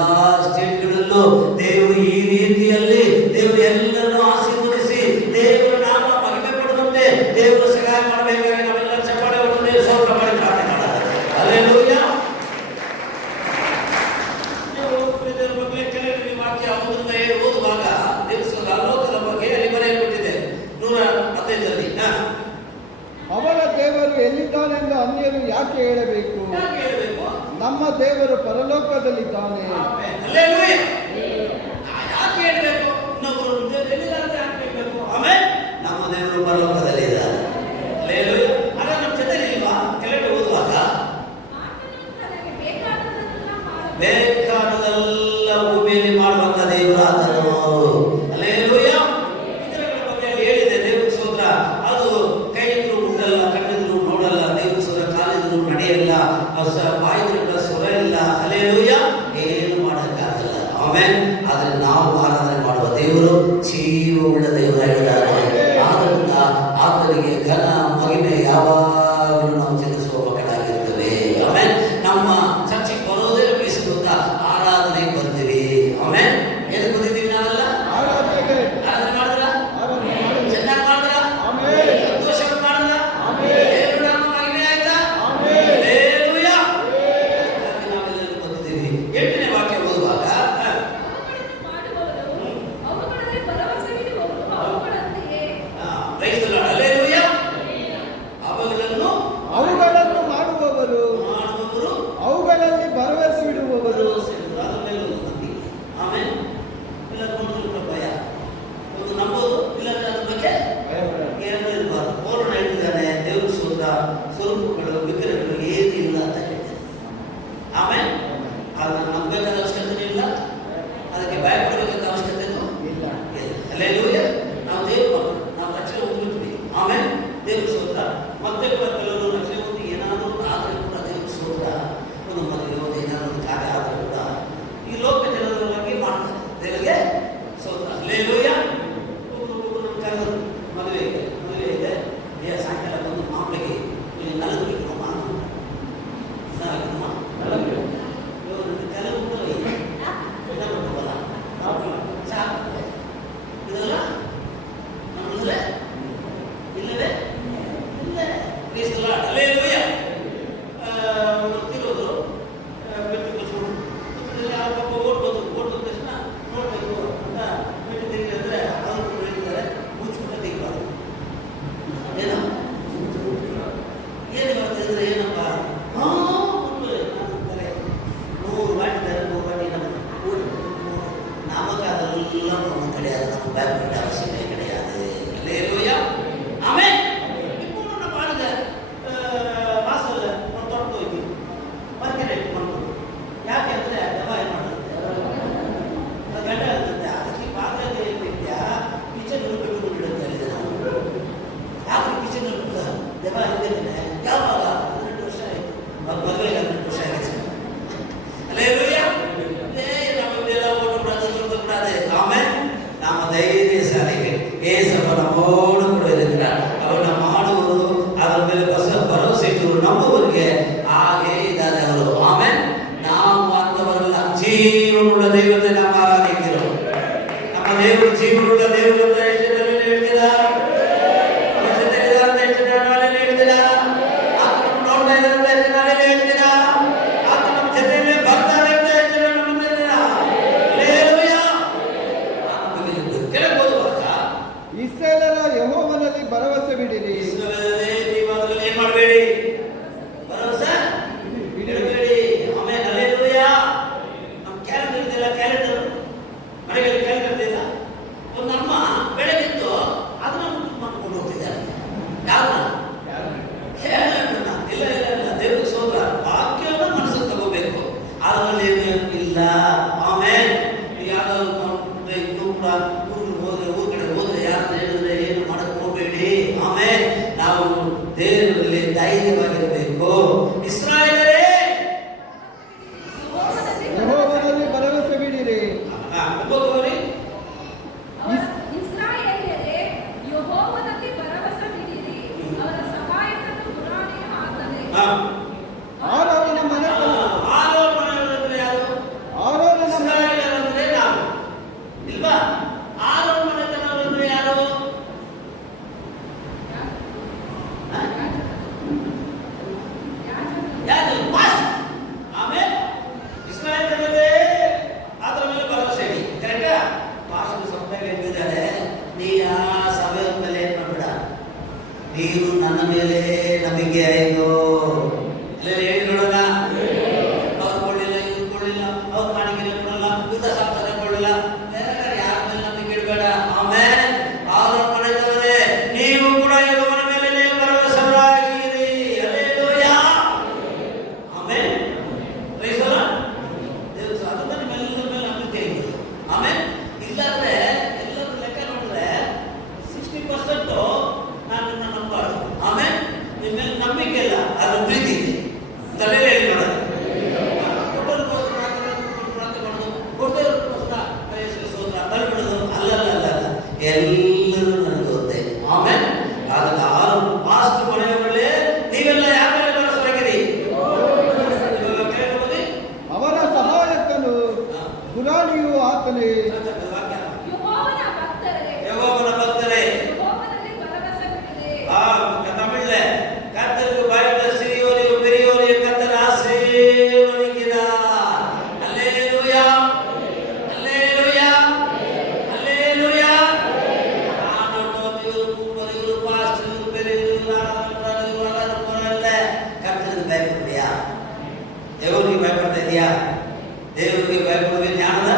ಸ್ಟೇಟ್ಗಳಲ್ಲೂ ದೇವರು ಈ ರೀತಿಯಲ್ಲಿ ದೇವರು ಎಲ್ಲರನ್ನೂ ಆಶೀರ್ವದಿಸಿ ದೇವರ ನಾಮ ಮಹಿಮೆ ಪಡುವಂತೆ ದೇವರು ಸಹಾಯ ಮಾಡಬೇಕಾಗಿ ನಾವೆಲ್ಲ ಚಪ್ಪಾಳೆ ಹೊಡೆದು ಸೌಖ್ಯ ಮಾಡಿ ಪ್ರಾರ್ಥನೆ ಮಾಡೋಣ. ಹಲ್ಲೆಲೂಯಾ. ಕೆಲವರಿಗೆ ವಾಕ್ಯ ಅವರಿಂದ ಓದುವಾಗ ದೇವರ ಅಲೋಕದ ಬಗ್ಗೆ ಅಲ್ಲಿ ಬರೆಯಲ್ಪಟ್ಟಿದೆ 115ರಲ್ಲಿ. ಅವರ ದೇವರು ಎಲ್ಲಿದ್ದಾನೆಂದು ಅನ್ಯರು ಯಾಕೆ ಹೇಳಬೇಕು? ಯಾಕೆ ಹೇಳಬೇಕು? ನಮ್ಮ ದೇವರು ಪರಲೋಕದಲ್ಲಿದ್ದಾನೆ. ಹಲ್ಲೆಲೂಯಾ. ಯಾಕೆ ಹೇಳಬೇಕು? ಇನ್ನೊಬ್ಬರು ಎಲ್ಲಿದ್ದಾರೆ ಯಾಕೆ ಹೇಳಬೇಕು? ಆಮೇಲೆ ನಮ್ಮ ದೇವರು ಪರಲೋಕದಲ್ಲಿ ಇದ್ದಾರೆ. ಹಲ್ಲೆಲೂಯಾ. ಆಗ ನಮ್ಮ ಜೊತೆಲಿ ಇಲ್ವಾ? ಕೆಲವೇ ಓದುವಾಗ ಬೇಕಾದದೆಲ್ಲ ಭೂಮಿಯಲ್ಲಿ ಮಾಡುವಂತ ದೇವರು ಆತನು. ಹಲ್ಲೆಲೂಯಾ. ಇದರ ಬಗ್ಗೆ ಹೇಳಿದೆ ದೇವರ ಸ್ತೋತ್ರ. ಅದು ಕೈ ಇದ್ರು ಮುಟ್ಟಲ್ಲ, ಕಣ್ಣಿದ್ರು ನೋಡಲ್ಲ, ದೇವರ ಸ್ತೋತ್ರ. ಕಾಲಿದ್ರು ನಡೆಯಲ್ಲ, ಬಾಯಿದ್ರು ಸ್ವರ ಇಲ್ಲ. ಹಲ್ಲೆಲೂಯಾ. ಏನು ಮಾಡೋಕ್ಕಾಗಲ್ಲ. ಆಮೇಲೆ ಆದ್ರೆ ನಾವು ಆರಾಧನೆ ಮಾಡುವ ದೇವರು ಜೀವವುಳ್ಳ ದೇವರಾಗಿದ್ದಾರೆ. ಆದ್ದರಿಂದ ಆತನಿಗೆ ಘನ ಮಹಿಮೆ ಯಾವಾಗಲೂ ನಾವು ಚೆಲ್ಲಿಸುವ ಮಕ್ಕಳಾಗಿರ್ತೇವೆ. ಆಮೇಲೆ ನಮ್ಮ ಚರ್ಚಿಗೆ ಬರೋದೇ ಬೀಸುತ್ತ ಆರಾಧನೆಗೆ ಬರ್ತೀವಿ. ಆಮೇಲೆ ಎಲ್ಲಿ ಬಂದಿದ್ದೀವಿ ನಾವೆಲ್ಲ? ಆರಾಧನೆಗೆ. ಆರಾಧನೆ ಮಾಡಿದ್ರ? ಆರಾಧನೆ ಮಾಡಿ. ಚೆನ್ನಾಗಿ ಮಾಡಿದ್ರ? ಆಮೆನ್. ಸಂತೋಷ ಮಾಡಿದ್ರ? ಆಮೆನ್. ದೇವರ ನಾಮ ಮಹಿಮೆ ಆಯ್ತಾ? ಆಮೆನ್. ಹಲ್ಲೆಲೂಯಾ. ಅದಕ್ಕಾಗಿ ನಾವೆಲ್ಲರೂ ಬಂದಿದ್ದೀವಿ. 8ನೇ ವಾಕ್ಯ ಓದುವಾಗ ಪ್ರೈಸ್ ದಿ ಲಾರ್ಡ್. ಹಲ್ಲೆಲೂಯಾ. ಅವುಗಳನ್ನು ಮಾಡುವವರು, ಮಾಡುವವರು ಅವುಗಳಲ್ಲಿ ಭರವಸೆ ಇಡುವವರು. ಆಮೇಲೆ ಎಲ್ಲರೂ ನೋಡಿದ್ರು ಭಯ, ಒಂದು ನಂಬೋದು ಇಲ್ಲಾಂದ್ರೆ ಅದ್ರ ಬಗ್ಗೆ ಏನು ಇರಬಾರ್ದು. ಪೌರ್ಣ ಹೇಳ್ತಿದ್ದಾನೆ ದೇವ್ರ ಸ್ತೋತ್ರ, ಸ್ವರೂಪಗಳು ವಿಗ್ರಹಗಳು ಏನು ಇಲ್ಲ ಅಂತ ಹೇಳ್ತಾರೆ. ಆಮೇಲೆ ಅದನ್ನ ನಂಬಬೇಕಾದ ಅವಶ್ಯಕತೆ ಇಲ್ಲ, ಅದಕ್ಕೆ ಭಯ ಪಡಬೇಕಾದ ಅವಶ್ಯಕತೆನೂ ಇಲ್ಲ. ಹಲ್ಲೆಲೂಯಾ. ನಾವು ದೇವ್ರ ಮಕ್ಕಳು, ನಾವು ರಕ್ಷಣೆ ಹೊಂದಿರ್ತೀವಿ. ಆಮೇಲೆ ದೇವ್ರ ಸ್ತೋತ್ರ. ಮತ್ತೆ ಕೆಲವರು ರಕ್ಷಣೆ ಹೊಂದಿ ಏನಾದರೂ ಆದರೆ ಕೂಡ ದೇವ್ರ ಸ್ತೋತ್ರ. ಒಂದು ಮದುವೆ ಒಂದು ಏನಾದರೂ ಒಂದು ಕಾರ್ಯ ಆದರೆ ಕೂಡ ಈ ಲೋಕ ಜನರವಾಗಿ ಮಾಡ್ತಾರೆ ದೇವರಿಗೆ ಸ್ತೋತ್ರ. ಹಲ್ಲೆಲೂಯಾ. ನಮ್ಮ ಕರೆದರು ಮದುವೆ ಇದೆ, ಸಾಯಂಕಾಲ ಬಂದು ಮಾಮೂಲಿಗೆ ನಲಗಬೇಕು ಇದೆಲ್ಲ ನಮ್ಮಲ್ಲೇ ಇಲ್ಲವೇ ಇಲ್ಲ. ಪ್ಲೀಸ್ ಅಲ್ಲ. ಹಲ್ಲೆಲೂಯಾ. ಗೊತ್ತಿರೋದು ಬಿಟ್ಟು ಬಸ್ಸು ಯಾವ ಪಾಪ ಓಟ್ ಬಂದ ತಕ್ಷಣ ನೋಡಬೇಕು ಅಂತ ಬಿಟ್ಟು ತೆಗಿ ಅಂದರೆ ಅವರು ಹೇಳ್ತಿದ್ದಾರೆ ಮುಚ್ಚಿಬಿಟ್ಟ ತೆಗಿಬಾರ್ದು. ಏನೋ ಏನು ಮಾಡ್ತಿದ್ರೆ ಏನಪ್ಪ ಅಂತಾರೆ. 100 ಮಾಡಿದ್ದಾರೆ, 100 ಮಾಡಿ ನಮ್ಮ ನಾಮಕಾದೆಲ್ಲ ನಮ್ಮ ಕಡೆ ಅದು ನಮ್ಮ ಬ್ಯಾಕ್ ಅವಶ್ಯಕತೆ ಕಡೆಯಾದ. ಹಲ್ಲೆಲೂಯಾ. ಆಮೇಲೆ ಮಾಡಿದ ಆಗಿದ್ದೇನೆ. ಯಾವಾಗ? 18 ವರ್ಷ ಆಯಿತು. ಮದುವೆ 18 ವರ್ಷ ಆಗಿದೆ. அல்லேலூயா. ನಮ್ಮದೆಲ್ಲ ಓಟು ಪ್ರಾರ್ಥನೆ ಪ್ರಾರ್ಥನೆ. ಆಮೆನ್. ನಮ್ಮ ಧೈರ್ಯಶಾಲಿಗೆ ಏಸಪ್ಪ ನಮ್ಮೋಡು ಕೂಡ ಇರುತ್ತಾರೆ. ಅವನ್ನ ಮಾಡುವುದು ಅದರ ಮೇಲೆ ಭರವಸೆ ಇಟ್ಟರು ನಂಬುವವರಿಗೆ ಹಾಗೆ ಇದ್ದಾರೆ ಅವರು. ಆಮೆನ್. ನಾವು ಅಂತವರಲ್ಲ, ಜೀವನುಳ್ಳ ದೇವತೆ ನಮ್ಮ ಆರಾಧಿಸಿರು. ನಮ್ಮ ದೇವರು ಜೀವನುಳ್ಳ ದೇವರು ಅಂತ ಹೇಳ್ತೀರಾ? ಇಸ್ರಾಯೇಲರ ಯೆಹೋವನಲ್ಲಿ ಭರವಸೆ ಬಿಡಿರಿ. ನೀವು ಅದರಲ್ಲಿ ಏನ್ ಮಾಡಬೇಡಿ, ಭರವಸೆ ಬಿಡಬೇಡಿ. ಆಮೇಲೆ ಹಲ್ಲೆಲೂಯಾ. ನಮ್ಮ ಕ್ಯಾಲೆಂಡರ್ ಇದೆಯಲ್ಲ, ಕ್ಯಾಲೆಂಡರ್ ಮನೆಯಲ್ಲಿ ಕ್ಯಾಲೆಂಡರ್ ಇದೆಯಲ್ಲ, ಒಂದು ಅಮ್ಮ ಬೆಳಗಿತ್ತು ಅದನ್ನ ಮಾಡ್ಕೊಂಡು ಹೋಗ್ತಿದ್ದಾರೆ. ಯಾರನ್ನ? ಕ್ಯಾಲೆಂಡರ್ನ. ಇಲ್ಲ ಇಲ್ಲ ಇಲ್ಲ, ದೇವ್ರಿಗೆ ಸೋದರ ವಾಕ್ಯವನ್ನ ಮನಸ್ಸಿಗೆ ತಗೋಬೇಕು. ಅದರಲ್ಲಿ ಏನು ಇಲ್ಲ. ಆಮೇಲೆ ಯಾವ್ದಾದ್ರು ಇನ್ನೂ ಕೂಡ ಊರ್ ಕಡೆ ಹೋದ್ರೆ ಯಾರನ್ನ ಹೇಳಿದ್ರೆ ಏನು ಮಾಡಕ್ ಹೋಗ್ಬೇಡಿ. ಆಮೇಲೆ ನಾವು ದೇವರಲ್ಲಿ ಧೈರ್ಯವಾಗಿರಬೇಕು. ಇಸ್ರಾಯೇಲರೇ ಯೆಹೋವನಲ್ಲಿ ಭರವಸೆ ಬಿಡಿರಿ. ಒಬ್ಬೊಬ್ಬರಿ ಇಸ್ರಾಯೇಲ್ಯರೇ, ಯೆಹೋವನಲ್ಲಿ ಭರವಸೆ ಬಿಡಿರಿ. ಅವರ ಸಹಾಯಕನು ಗುರಾಣಿಯೂ ಆತನೇ. ಆರೋನನ ಮನೆತನ. ಆರೋನ ಮನೆಯವರಂದ್ರೆ ಯಾರು? ಆರೋನನ ಇಸ್ರಾಯೇಲರಂದ್ರೆ ನಾವು ಇಲ್ವಾ? ಆರೋನ ಮನೆತನವರಂದ್ರೆ ಯಾರು? ಯಾರು? ಪಾಸ್ಟ್. ಆಮೇಲೆ ಇಸ್ರಾಯೇಲ್ ಜನರೇ ಅದರ ಮೇಲೆ ಭರವಸೆ ಇಡಿ. ಕರೆಕ್ಟಾ? ಪಾಸ್ಟ್ ಸಂಸ್ಥೆಗೆ ಹೇಳ್ತಿದ್ದಾರೆ, ನೀ ಆ ಸಭೆಯ ಮೇಲೆ ಏನ್ ಮಾಡ್ಬೇಡ, ನೀನು ನನ್ನ ಮೇಲೆ ನಂಬಿಕೆ ಆಯಿತು. ಹೇಳಿ ನೋಡೋಣ. ಅವ್ರು ಕೊಡಲಿಲ್ಲ, ಇವ್ರು ಕೊಡಲಿಲ್ಲ, ಅವ್ರು ಕಾಣಿಕೆ ಕೊಡಲ್ಲ, ಯುದ್ಧ ಸಾಕ್ತಾನೆ ಕೊಡಲಿಲ್ಲ, ಯಾರ ಮೇಲೆ ನಂಬಿಕೆ ಇಡಬೇಡ. ಆಮೇಲೆ ಅವ್ರ ಮನೆತವರೇ ನೀವು ಕೂಡ ಯೆಹೋವನ ಮೇಲೆ ಭರವಸೆಯಾಗಿರಿ. ಹಲ್ಲೆಲೂಯಾ. ಆಮೇಲೆ ಪ್ರೈಸ್ ದಿ ಲಾರ್ಡ್. ದೇವರು ಅದನ್ನ ನಿಮ್ಮೆಲ್ಲರ ಮೇಲೆ ನಂಬಿಕೆ ಇದೆ. ಆಮೇಲೆ ಇಲ್ಲಾಂದ್ರೆ ಎಲ್ಲರೂ ಲೆಕ್ಕ ನೋಡಿದ್ರೆ 60% ನಾನು ನಿಮ್ಮನ್ನ ನಂಬಾರ್ದು. ಆಮೇಲೆ ನಿಮ್ಮ ಮೇಲೆ ನಂಬಿಕೆ ಇಲ್ಲ, ಅದು ಪ್ರೀತಿ ಇದೆ. ತಲೆಯಲ್ಲಿ ಹೇಳಿ ನೋಡೋದು. ಕೊಟ್ಟೋರ್ಗೋಸ್ಕರ ಪ್ರಾರ್ಥನೆ ಮಾಡೋದು, ಕೊಟ್ಟೋರ್ಗೋಸ್ಕರ ಯೇಸುವಿಗೆ ಸ್ತೋತ್ರ ತಳ್ಳಿಬಿಡೋದು. ಅಲ್ಲ ಅಲ್ಲ ಅಲ್ಲ ಅಲ್ಲ, ಎಲ್ಲರೂ ನನಗೆ ಗೊತ್ತೇ. ಆಮೇಲೆ ಅದಕ್ಕೆ ಆರು ಪಾಸ್ಟ್ ಮನೆಯವರಲ್ಲೇ ನೀವೆಲ್ಲ ಯಾವ ಮೇಲೆ ಭರವಸೆಯಾಗಿರಿ? ಕೇಳ್ಬೋದು. ಅವರ ಸಹಾಯಕನು ಗುರಾಣಿಯೂ ಆತನೇ. ವಾಕ್ಯ. ಯೆಹೋವನ ಭಕ್ತರೇ, ಯೆಹೋವನ ಭಕ್ತರೇ, ಯೆಹೋವನಲ್ಲಿ ಭರವಸೆ ಬಿಡಿರಿ. ತಮಿಳ್ಲೆ ಕರ್ತರಿಗೆ ಬಾಯ್ದ ಸಿರಿಯೋರಿಗೂ ಬೆರಿಯೋರಿಗೂ ಕರ್ತನ ಆಶೀರ್ವದಿಸಿದ. ಹಲ್ಲೆಲೂಯಾ. ಹಲ್ಲೆಲೂಯಾ. ಹಲ್ಲೆಲೂಯಾ. ನಾನು ಇವರು ಪಾಸ್ಟ್ ಇವರು ಬೇರೆ ಕರ್ತನಿಗೆ ಭಯಪಡ್ತೀಯಾ? ದೇವರಿಗೆ ಭಯಪಡ್ತಾ ಇದೆಯಾ? ದೇವರಿಗೆ ಭಯಪಡುವ ಜ್ಞಾನದ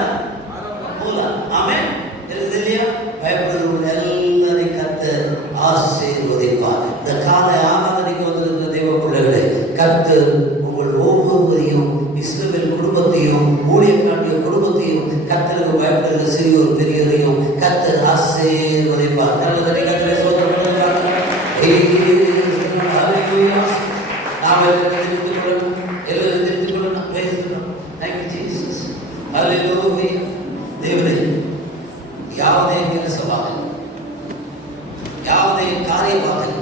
ಮೂಲ. ಆಮೇಲೆ ತಿಳಿದಿದೆಯಾ? ಭಯಪಡುವ ಎಲ್ಲರಿಗೂ கர்த்தர் ஆசீர்வதிப்பார். இந்த காலை ஆராதனைக்கு வந்திருக்கிற தேவ பிள்ளைகளே, கர்த்தர் உங்கள் ஒவ்வொருவரையும், இஸ்ரவேல் குடும்பத்தையும், ஊழியக்காரனுடைய குடும்பத்தையும், கர்த்தருக்கு பயப்படுகிற சிறியோர் பெரியோரையும் கர்த்தர் ஆசீர்வதிப்பார். கர்த்தரை கர்த்தரை சோதனை பண்ணுவார். ஹல்லேலூயா. நாம் எல்லாரும் தெரிந்து கொள்ளணும். praise the Lord. Thank you Jesus. Hallelujah. ದೇವರೇ, ಯಾವುದೇ ಕೆಲಸವಾಗಲಿ, ಯಾವುದೇ ಕಾರ್ಯವಾಗಲಿ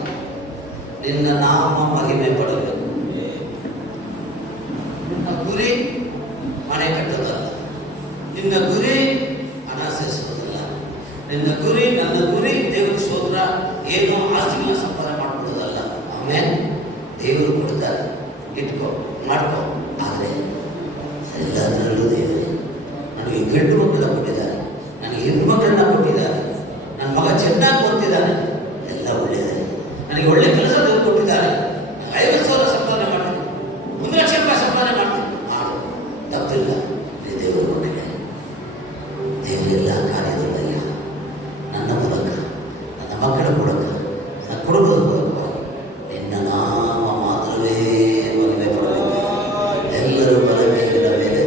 ನಿನ್ನ ನಾಮ ಮಹಿಮೆ ಪಡಬೇಕು. ನಿನ್ನ ಗುರಿ ಮನೆ ಕಟ್ಟೋದಲ್ಲ, ನಿನ್ನ ಗುರಿ ಹಣ ಸೇರಿಸೋದಲ್ಲ, ನಿನ್ನ ಗುರಿ, ನನ್ನ ಗುರಿ ದೇವರ ಸ್ತೋತ್ರ, ಏನೋ ಆಸ್ತಿಗಳನ್ನ ಸಂಪಾದನೆ ಮಾಡ್ಕೊಳ್ಳೋದಲ್ಲ. ಆಮೇಲೆ ದೇವರು ಕೊಡ್ತಾರೆ, ಇಟ್ಕೋ, ಮಾಡ್ಕೋ. ಆದರೆ ಎಲ್ಲದರಲ್ಲೂ ದೇವರೇ, ನನಗೆ ಗಂಡು ಮಕ್ಕಳನ್ನ ಕೊಟ್ಟಿದ್ದಾರೆ, ನನಗೆ ಹೆಣ್ಮಕ್ಳನ್ನ ಕೊಟ್ಟಿದ್ದಾರೆ, ನನ್ನ ಮಗ ಚೆನ್ನಾಗಿ ಓದ್ತಿದ್ದಾನೆ, ಎಲ್ಲ ಒಳ್ಳೆಯದೇ. ನನಗೆ ಒಳ್ಳೆ ಕೆಲಸ ಕೊಟ್ಟಿದ್ದಾರೆ, 50,000 ಸಂಪಾದನೆ ಮಾಡ್ತೀನಿ, 1 ಲಕ್ಷ ರೂಪಾಯಿ ಸಂಪಾದನೆ ಮಾಡ್ತೀನಿ. ಮಾಡು, ತಪ್ಪಿಲ್ಲ. ದೇವರು ಕೊಟ್ಟಿದೆ. ದೇವರೆಲ್ಲ ಕಾರ್ಯದಲ್ಲಯ್ಯ, ನನ್ನ ಮೂಲಕ, ನನ್ನ ಮಕ್ಕಳ ಮೂಲಕ, ನನ್ನ ಕುಟುಂಬದ ಮೂಲಕವಾಗಿ ನಿನ್ನ ನಾಮ ಮಾತ್ರವೇ ಮಹಿಮೆ ಪಡಬೇಕು. ಎಲ್ಲರೂ ಬಲಮೇಲಿನ ಮೇಲೆ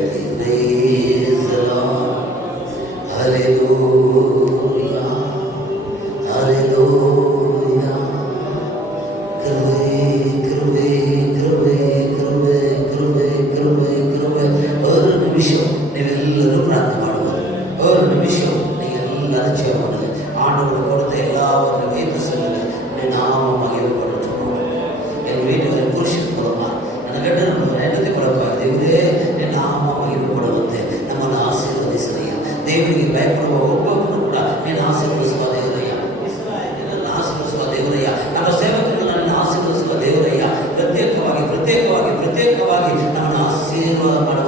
ಕೃಪೆ ಕೃಪೆ ಕೃಪೆ ಕೃಪೆ ಕೃಪೆ ಕೃಪೆ. ಒಂದು ನಿಮಿಷ ನೀವೆಲ್ಲರೂ ಪ್ರಾರ್ಥನೆ ಮಾಡುವುದು, ಒಂದು ನಿಮಿಷ ನೀವೆಲ್ಲರ ಜೀವನದಲ್ಲಿ ಆಡುಗಳು ಕೊಡುತ್ತ ಎಲ್ಲವನ್ನು ವೇದಿಸಲಿಲ್ಲ ನಾಮ ಮಗಿಲು ಕೊಡುತ್ತೆ. ಎಲ್ಲಿ ವೀಟುಗಳಲ್ಲಿ ಪುರುಷರು ಕೊಡುವ ನನ್ನ ಗಂಡನನ್ನು ಹೆಂಡತಿ ಕೊಡಪ್ಪ ದೇವರೇ ನಿನ್ನ ನಾಮ ಮಗಿಲು ಕೊಡುವಂತೆ ನಮ್ಮನ್ನು ಆಶೀರ್ವದಿಸಲಯ್ಯ. ದೇವರಿಗೆ ಭಯಪಡುವ ಒಬ್ಬೊಬ್ಬರು ಕೂಡ ನಿನ್ನ ಆಶೀರ್ವದಿಸುವ ದೇವರಯ್ಯ. ಇಸ್ರಾಯೇಲರನ್ನು ಆಶೀರ್ವದಿಸುವ ದೇವರಯ್ಯ. ನಮ್ಮ ಸೇವಕರನ್ನು ಆಶೀರ್ವದಿಸುವ ದೇವರಯ್ಯ. ಪ್ರತ್ಯೇಕವಾಗಿ ಪ್ರತ್ಯೇಕವಾಗಿ ಪ್ರತ್ಯೇಕವಾಗಿ ನಮ್ಮನ್ನು ಆಶೀರ್ವಾದ ಮಾಡುವ